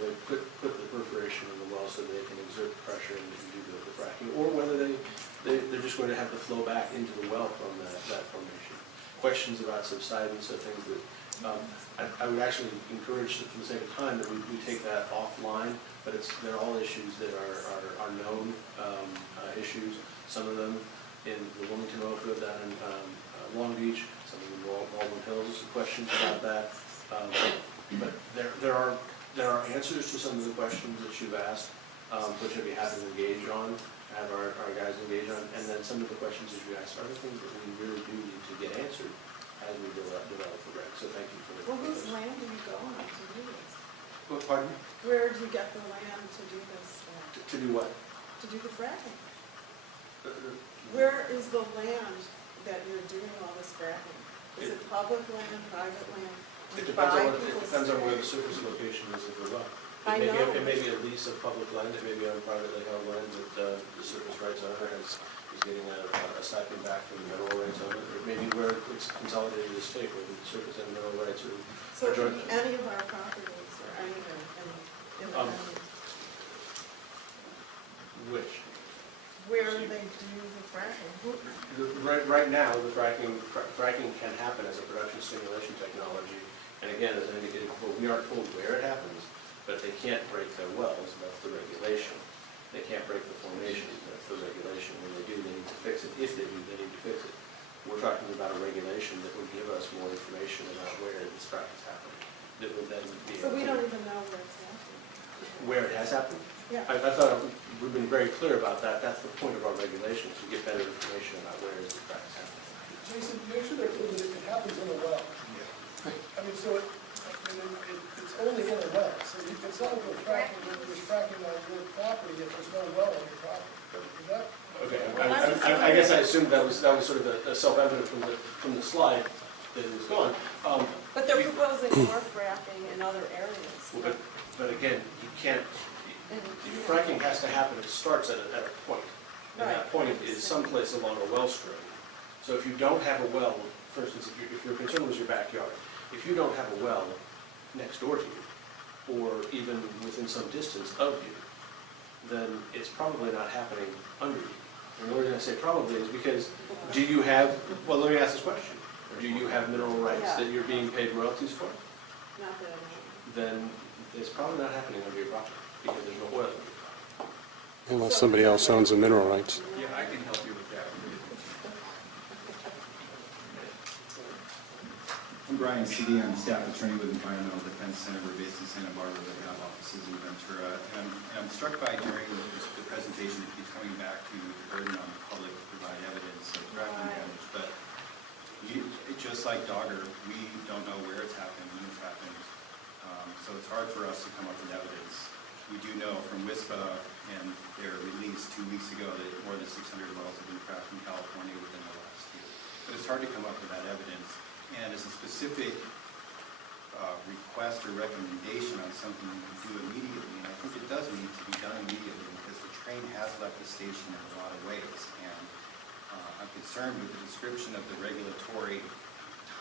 where they put the perforation in the well so they can exert pressure and do the fracking, or whether they're just going to have to flow back into the well from that formation. Questions about subsidence are things that I would actually encourage, for the sake of time, that we take that offline, but they're all issues that are known issues. Some of them in the Wilmington oil field down in Long Beach, some of them in Baldwin Hills, questions about that. But there are answers to some of the questions that you've asked, which I'd be happy to engage on, have our guys engage on, and then some of the questions that you asked are the things that we really do need to get answered as we develop the rec. So thank you for the. Well, whose land do you go on to do this? Pardon me? Where do you get the land to do this? To do what? To do the fracking? Where is the land that you're doing all this fracking? Is it public land, private land? It depends on where the surface location is of the well. It may be a lease of public land, it may be on privately held land that the surface rights owner is getting a stipend back from the mineral rights owner. It may be where it's consolidated estate, where the surface and mineral rights are joint. So any of our properties or anywhere in the county? Which? Where they do the fracking? Right now, the fracking can happen as a production stimulation technology. And again, as I indicated before, we aren't told where it happens, but they can't break their wells, that's the regulation. They can't break the formation, that's the regulation. When they do, they need to fix it. If they do, they need to fix it. We're talking about a regulation that would give us more information about where this fracking is happening. That would then be. So we don't even know where it's happening? Where it has happened? Yeah. I thought we've been very clear about that. That's the point of our regulations, to get better information about where is the fracking happening. Jason, make sure they're clear that it happens in a well. I mean, so it's only in a well. So it's not like we're fracking on your property if there's no well on your property. Is that? Okay, I guess I assumed that was sort of a self-evident from the slide that it was gone. But they're proposing more fracking in other areas. But again, you can't. fracking has to happen, it starts at a point. And that point is someplace along a well string. So if you don't have a well, for instance, if your concern was your backyard, if you don't have a well next door to you, or even within some distance of you, then it's probably not happening under you. And the reason I say probably is because, do you have, well, let me ask this question. Do you have mineral rights that you're being paid royalties for? Not that I know. Then it's probably not happening under your property, because there's no oil. Unless somebody else owns the mineral rights. Yeah, I can help you with that. I'm Brian Seedy, I'm staff attorney with Environmental Defense Center. We're based in Santa Barbara, but we have offices in Ventura. And I'm struck by during the presentation, it keeps coming back to the burden on the public to provide evidence of fracking damage. But just like Dogger, we don't know where it's happened, when it's happened. So it's hard for us to come up with evidence. We do know from WISPA and their release 2 weeks ago that more than 600 wells have been fracked in California within the last year. But it's hard to come up with that evidence. And as a specific request or recommendation on something you can do immediately, and I think it does need to be done immediately because the train has left the station in a lot of ways. And I'm concerned with the description of the regulatory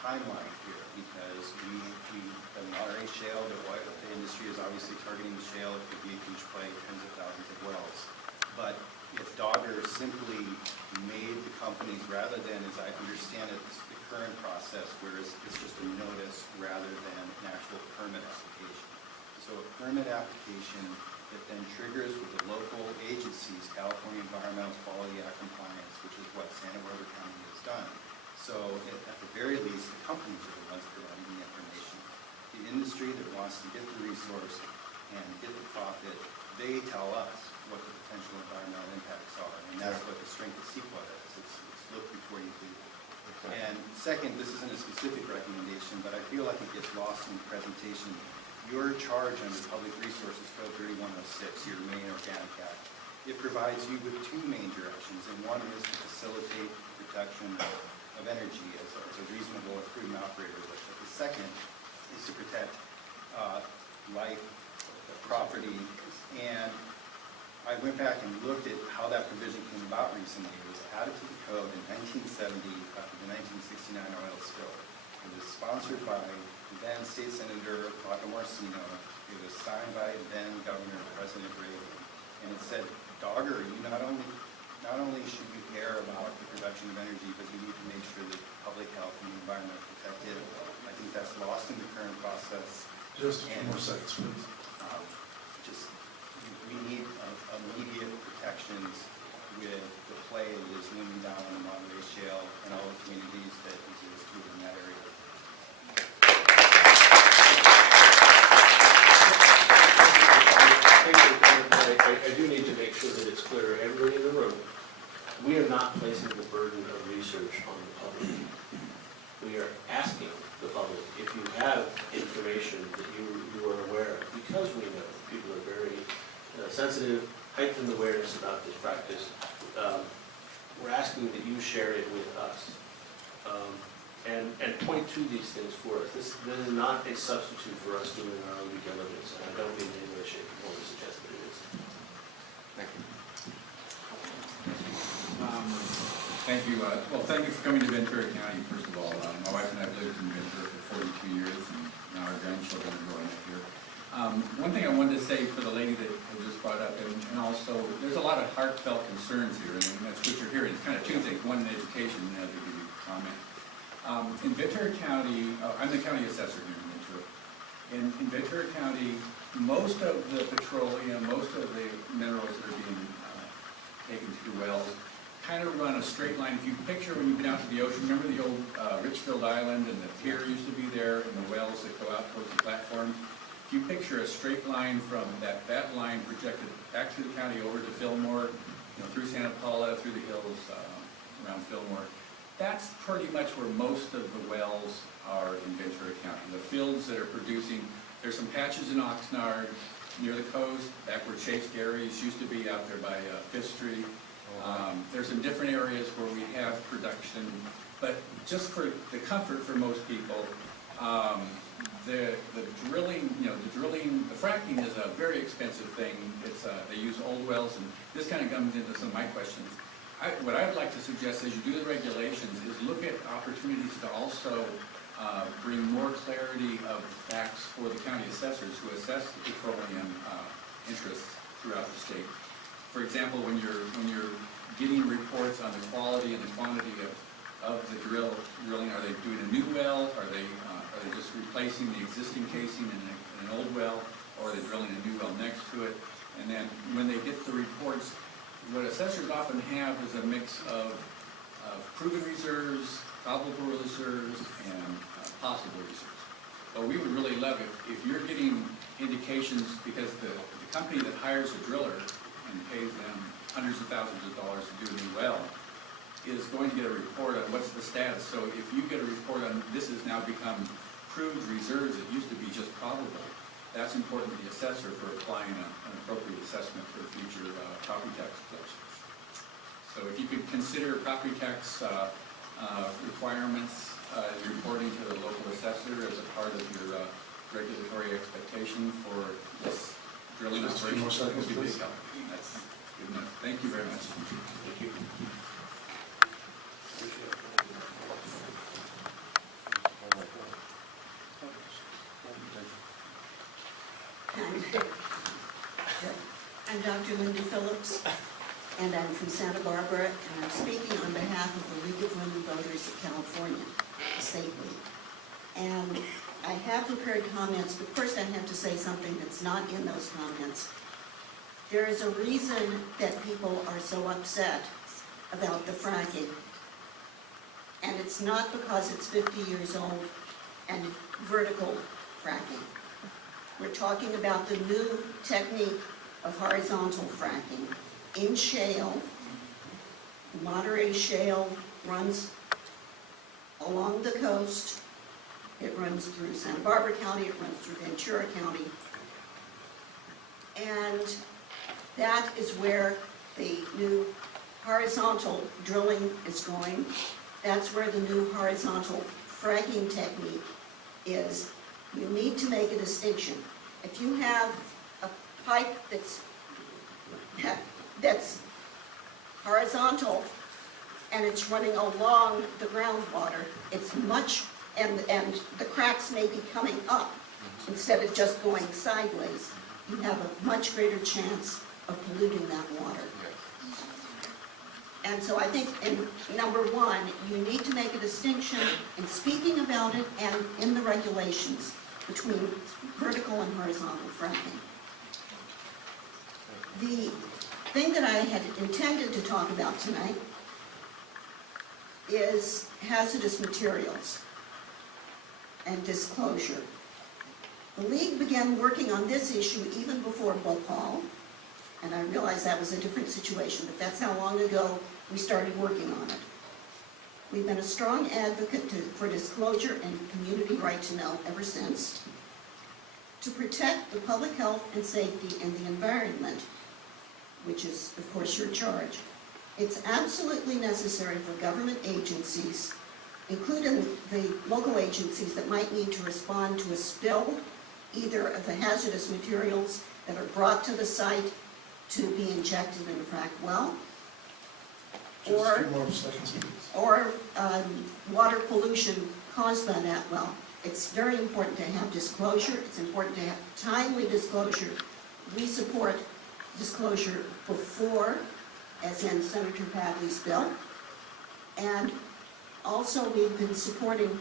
timeline here because the Monterey Shale, the industry is obviously targeting the shale. It could be a huge play, tens of thousands of wells. But if Dogger simply made the companies, rather than, as I understand it, the current process, where it's just a notice rather than an actual permit application. So a permit application that then triggers with the local agencies, California Environmental Quality Act compliance, which is what Santa Barbara County has done. So at the very least, the companies are the ones providing the information. The industry that wants to get the resource and get the profit, they tell us what the potential environmental impacts are, and that's what the strength of CEQA is. It's look before you do. And second, this isn't a specific recommendation, but I feel like it gets lost in the presentation. Your charge under Public Resources Code 3106, your main organic act, it provides you with two main directions, and one is to facilitate the protection of energy as a reasonable and prudent operator with it. The second is to protect life, property, and I went back and looked at how that provision came about recently. It was added to the code in 1970 after the 1969 oil spill. It was sponsored by then State Senator Baca Marcino. It was signed by then Governor President Reagan. And it said, Dogger, you not only should you care about the production of energy, but you need to make sure that public health and the environment are protected. I think that's lost in the current process. Just a few more seconds, please. We need immediate protections with the play that is looming down on the Monterey Shale and all the communities that exist within that area. I do need to make sure that it's clear to everybody in the room. We are not placing the burden of research on the public. We are asking the public if you have information that you are aware of, because we know people are very sensitive, heightened awareness about this practice. We're asking that you share it with us and point to these things for us. This is not a substitute for us doing our own due diligence, and I don't mean in any way, shape, or form to suggest that it is. Thank you. Thank you. Well, thank you for coming to Ventura County, first of all. My wife and I have lived in Ventura for 42 years, and now our grandchildren are growing up here. One thing I wanted to say for the lady that I just brought up, and also, there's a lot of heartfelt concerns here, and that's what you're hearing. It's kind of two things. One, in education, and the other, give you a comment. In Ventura County, I'm the county assessor here in Ventura. In Ventura County, most of the petroleum, most of the minerals that are being taken through wells kind of run a straight line. If you picture when you've been out to the ocean, remember the old Richfield Island and the pier used to be there and the wells that go out towards the platform? If you picture a straight line from that line projected back through the county over to Fillmore, through Santa Paula, through the hills around Fillmore, that's pretty much where most of the wells are in Ventura County. The fields that are producing, there's some patches in Oxnard near the coast, back where Chase Gary's used to be out there by Fifth Street. There's some different areas where we have production, but just for the comfort for most people, the drilling, the fracking is a very expensive thing. It's, they use old wells, and this kind of comes into some of my questions. What I'd like to suggest as you do the regulations is look at opportunities to also bring more clarity of facts for the county assessors who assess the petroleum interests throughout the state. For example, when you're getting reports on the quality and the quantity of the drilling, are they doing a new well? Are they just replacing the existing casing in an old well, or are they drilling a new well next to it? And then when they get the reports, what assessors often have is a mix of proven reserves, probable reserves, and possible reserves. But we would really love if you're getting indications, because the company that hires a driller and pays them hundreds of thousands of dollars to do a new well is going to get a report on what's the status. So if you get a report on this has now become proved reserves, it used to be just probable, that's important to the assessor for applying an appropriate assessment for future property tax collections. So if you could consider property tax requirements reporting to the local assessor as a part of your regulatory expectation for this drilling operation, that would be a big help. That's good enough. Thank you very much. Thank you. I'm Dr. Linda Phillips, and I'm from Santa Barbara, and I'm speaking on behalf of the League of Women Voters of California, the state league. And I have prepared comments, but first I have to say something that's not in those comments. There is a reason that people are so upset about the fracking, and it's not because it's 50 years old and vertical fracking. We're talking about the new technique of horizontal fracking in shale. Monterey Shale runs along the coast. It runs through Santa Barbara County, it runs through Ventura County. And that is where the new horizontal drilling is going. That's where the new horizontal fracking technique is. You need to make a distinction. If you have a pipe that's horizontal and it's running along the groundwater, it's much, and the cracks may be coming up instead of just going sideways. You have a much greater chance of polluting that water. And so I think in number one, you need to make a distinction in speaking about it and in the regulations between vertical and horizontal fracking. The thing that I had intended to talk about tonight is hazardous materials and disclosure. The League began working on this issue even before Bhopal, and I realize that was a different situation, but that's how long ago we started working on it. We've been a strong advocate for disclosure and community right to know ever since. To protect the public health and safety and the environment, which is, of course, your charge, it's absolutely necessary for government agencies, including the local agencies that might need to respond to a spill, either of the hazardous materials that are brought to the site to be injected in a fracked well, or water pollution caused by that well. It's very important to have disclosure. It's important to have timely disclosure. We support disclosure before, as in Senator Padley's bill. And also we've been supporting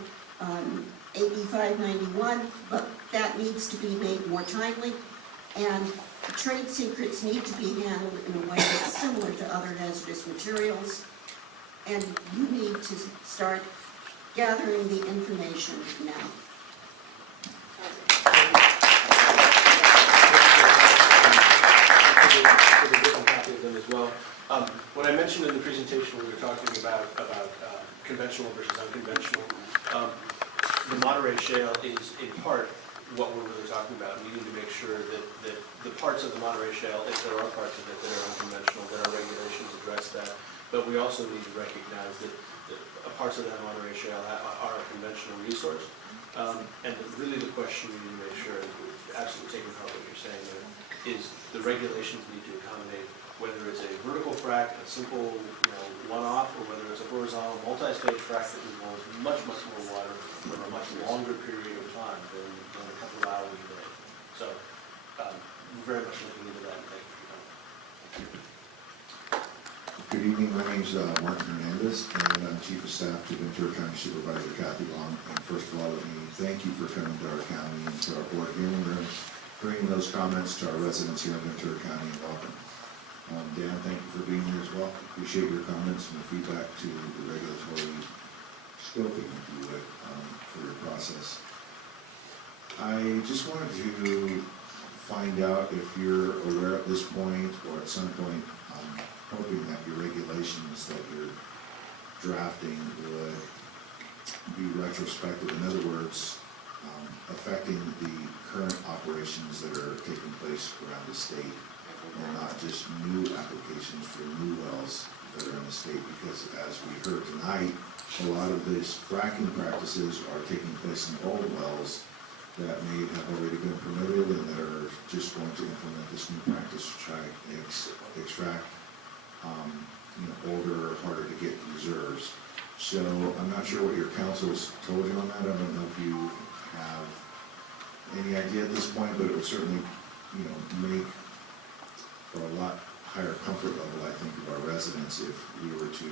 AB 591, but that needs to be made more timely. And trade secrets need to be handled in a way that's similar to other hazardous materials. And you need to start gathering the information now. As well. What I mentioned in the presentation when we were talking about conventional versus unconventional, the Monterey Shale is in part what we're really talking about. We need to make sure that the parts of the Monterey Shale, if there are parts of it that are unconventional, that our regulations address that. But we also need to recognize that parts of that Monterey Shale are a conventional resource, And really the question we need to make sure, is we're absolutely taking part what you're saying there, is the regulations need to accommodate whether it's a vertical frac, a simple, one-off, or whether it's a horizontal, multi-stage frac that involves much, much more water for a much longer period of time than a couple of hours a day. So, we're very much looking into that, and thank you for coming. Good evening, my name's Martin Hernandez, and I'm Chief of Staff to Ventura County Supervisor Kathy Long. And first of all, let me thank you for coming to our county and to our board hearing room, bringing those comments to our residents here in Ventura County, and welcome. Dan, thank you for being here as well. Appreciate your comments and the feedback to the regulatory scoping, if you would, for your process. I just wanted to find out if you're aware at this point, or at some point, hoping that your regulations that you're drafting would be retrospective. In other words, affecting the current operations that are taking place around the state, and not just new applications for new wells that are in the state. Because as we heard tonight, a lot of these fracking practices are taking place in old wells that may have already been permitted, and they're just going to implement this new practice to try to extract older, harder to get reserves. So I'm not sure what your council's told you on that. I don't know if you have any idea at this point, but it would certainly, make for a lot higher comfort level, I think, of our residents if we were to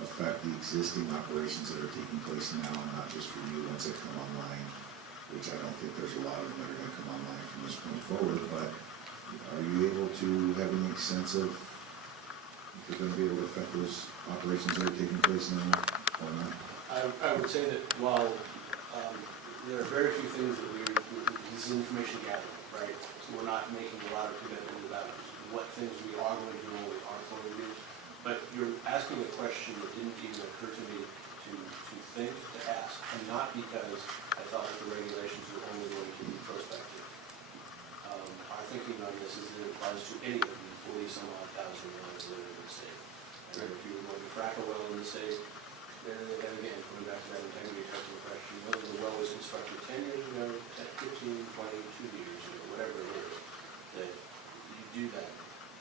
affect the existing operations that are taking place now, and not just for new ones that come online, which I don't think there's a lot of them that are going to come online from this point forward. But are you able to have any sense of if you're going to be able to affect those operations that are taking place now or not? I would say that while there are very few things that this is information gathering, right? So we're not making a lot of commitment about what things we are going to do and what we aren't going to do. But you're asking a question that didn't even occur to me to think, to ask, and not because I thought that the regulations were only going to be prospective. Our thinking on this is that it applies to any of the 40-some-odd thousand wells that are in the state. And if you were going to frack a well in the state, then again, coming back to that integrity testing question, whether the well was constructed 10 years ago, 15, 20, 2 years ago, whatever it is, that you do that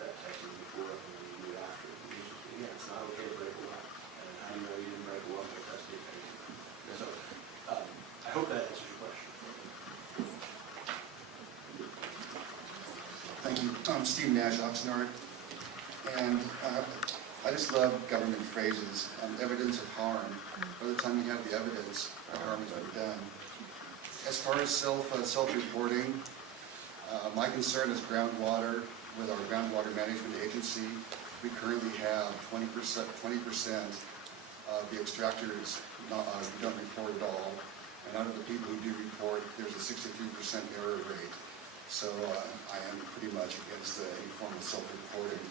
testing before and you do it after. Again, it's not okay to break a well. And how do you know you didn't break a well by testing it? So, I hope that answers your question. Thank you. I'm Steve Nash, Oxnard. And I just love government phrases, evidence of harm. By the time you have the evidence, the harm is already done. As far as self-reporting, my concern is groundwater. With our groundwater management agency, we currently have 20% of the extractors don't report at all. And out of the people who do report, there's a 63% error rate. So I am pretty much against any form of self-reporting.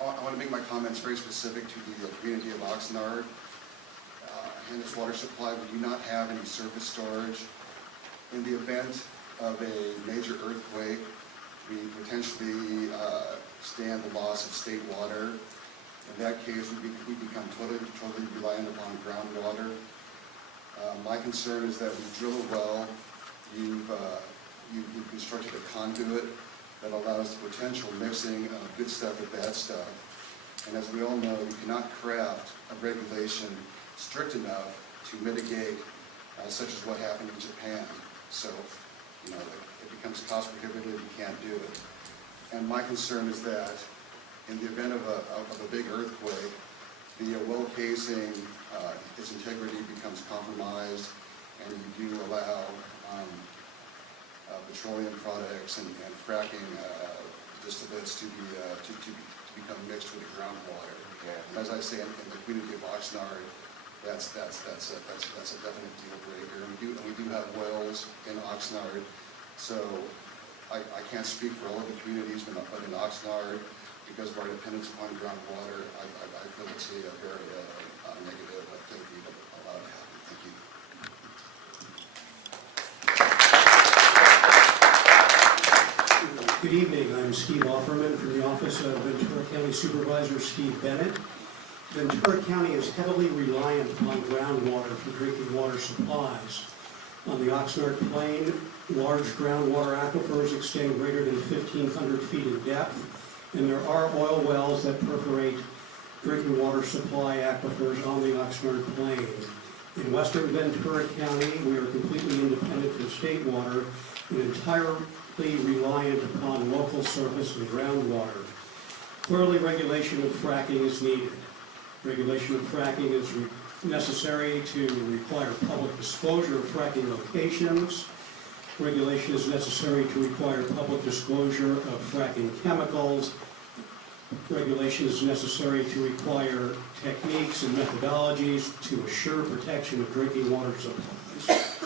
I want to make my comments very specific to the community of Oxnard and its water supply. We do not have any surface storage. In the event of a major earthquake, we potentially stand the loss of state water. In that case, we become totally reliant upon groundwater. My concern is that we drill a well, you've constructed a conduit that allows the potential mixing of good stuff with bad stuff. And as we all know, you cannot craft a regulation strict enough to mitigate such as what happened in Japan. So, it becomes cost prohibitive, you can't do it. And my concern is that in the event of a big earthquake, the well casing, its integrity becomes compromised, and you do allow petroleum products and fracking distillates to become mixed with the groundwater. Yeah. As I say, in the community of Oxnard, that's a definite deal breaker. And we do have wells in Oxnard, so I can't speak for all of the communities, but in Oxnard, because of our dependence upon groundwater, I feel it's a very negative activity to allow to happen. Thank you. Good evening. I'm Steve Offerman from the Office of Ventura County Supervisor Steve Bennett. Ventura County is heavily reliant upon groundwater for drinking water supplies. On the Oxnard Plain, large groundwater aquifers extend greater than 1,500 feet in depth, and there are oil wells that perforate drinking water supply aquifers on the Oxnard Plain. In western Ventura County, we are completely independent from state water and entirely reliant upon local surface and groundwater. Clearly, regulation of fracking is needed. Regulation of fracking is necessary to require public disclosure of fracking locations. Regulation is necessary to require public disclosure of fracking chemicals. Regulation is necessary to require techniques and methodologies to assure protection of drinking water supplies,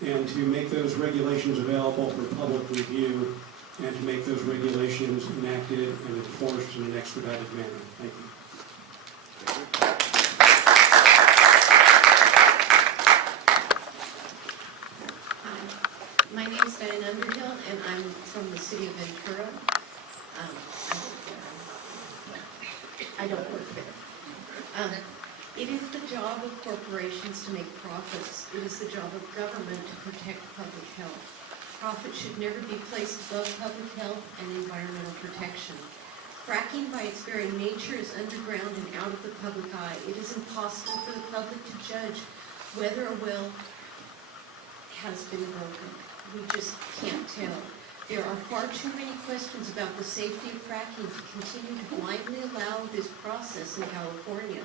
and to make those regulations available for public review, and to make those regulations enacted and enforced in an expedited manner. Thank you. My name is Diane Underhill, and I'm from the city of Ventura. I don't work there. It is the job of corporations to make profits. It is the job of government to protect public health. Profit should never be placed above public health and environmental protection. Fracking, by its very nature, is underground and out of the public eye. It is impossible for the public to judge whether a well has been broken. We just can't tell. There are far too many questions about the safety of fracking to continue to blindly allow this process in California.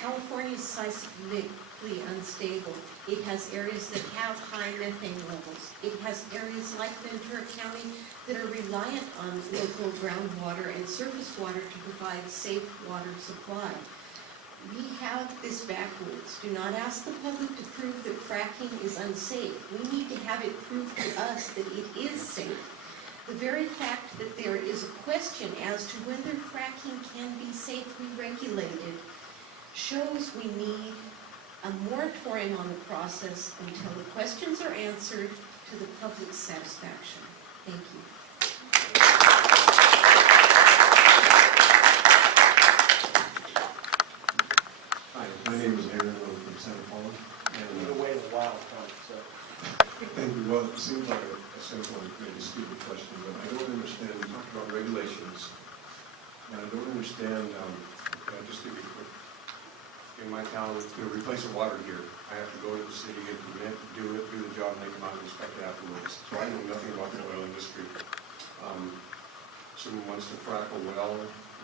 California is seismically unstable. It has areas that have high methane levels. It has areas like Ventura County that are reliant on local groundwater and surface water to provide safe water supply. We have this backwards. Do not ask the public to prove that fracking is unsafe. We need to have it proved to us that it is safe. The very fact that there is a question as to whether fracking can be safely regulated shows we need a moratorium on the process until the questions are answered to the public's satisfaction. Thank you. Hi, my name is Aaron. I'm from Santa Paula. We've been waiting a while for it, so. Thank you. Well, it seems like a simple, maybe stupid question, but I don't understand. We talked about regulations, and I don't understand. I'll just give you a quick. In my town, to replace a water heater, I have to go to the city and permit, do the job, and they come out and inspect it afterwards. So I know nothing about the oil industry. Someone wants to frack a well.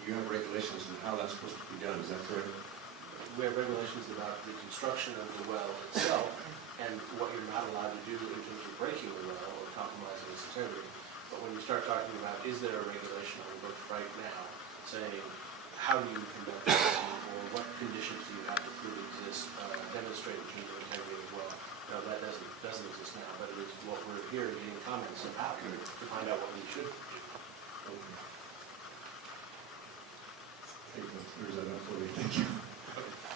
You have regulations on how that's supposed to be done. Is that correct? We have regulations about the construction of the well itself and what you're not allowed to do in terms of breaking the well or compromising its integrity. But when you start talking about, is there a regulation on the books right now saying, how do you conduct it, or what conditions do you have to prove exist, demonstrate in terms of integrity as well? No, that doesn't exist now, but it is what we're here getting comments about to find out what we should do. Clears that up for me. Thank you.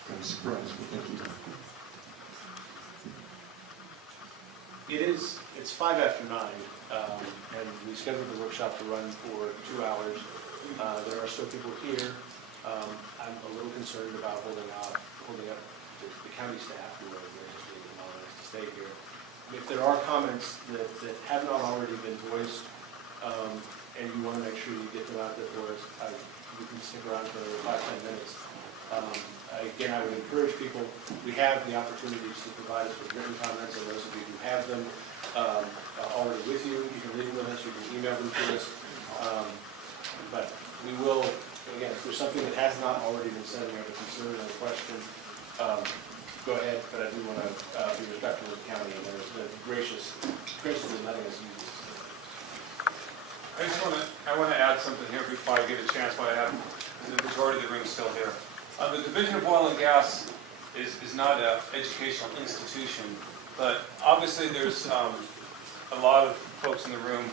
I'm surprised, but thank you. It's 5 after 9, and we scheduled the workshop to run for 2 hours. There are still people here. I'm a little concerned about holding up the county staff who are very interested in allowing us to stay here. If there are comments that have not already been voiced, and you want to make sure you get them out there for us, you can stick around for 5-10 minutes. Again, I would encourage people, we have the opportunities to provide us with written comments, and those of you who have them already with you, you can leave them with us, you can email them to us. But we will, again, if there's something that has not already been said, we have a concern or a question, go ahead, but I do want to be respectful of the county, and they're graciously letting us use this. I want to add something here before I get a chance, while I have the majority of the room still here. The Division of Oil and Gas is not an educational institution, but obviously there's a lot of folks in the room,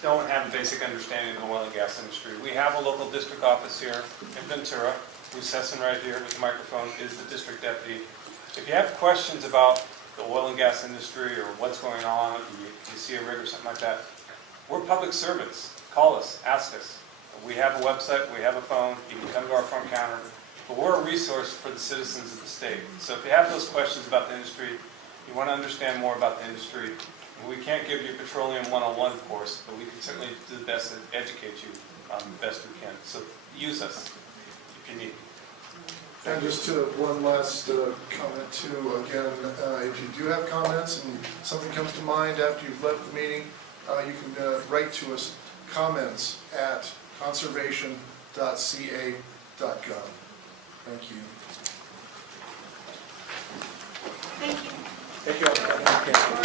don't have a basic understanding of the oil and gas industry. We have a local district office here in Ventura. Bruce Sesson right here with the microphone is the district deputy. If you have questions about the oil and gas industry or what's going on, you see a rig or something like that, we're public servants. Call us, ask us. We have a website, we have a phone, you can come to our front counter, but we're a resource for the citizens of the state. So if you have those questions about the industry, you want to understand more about the industry, we can't give you a petroleum 101 course, but we can certainly do the best to educate you the best we can. So use us if you need. And just one last comment too, again, if you do have comments and something comes to mind after you've left the meeting, you can write to us, comments at conservation.ca.gov. Thank you. Thank you. Thank you all.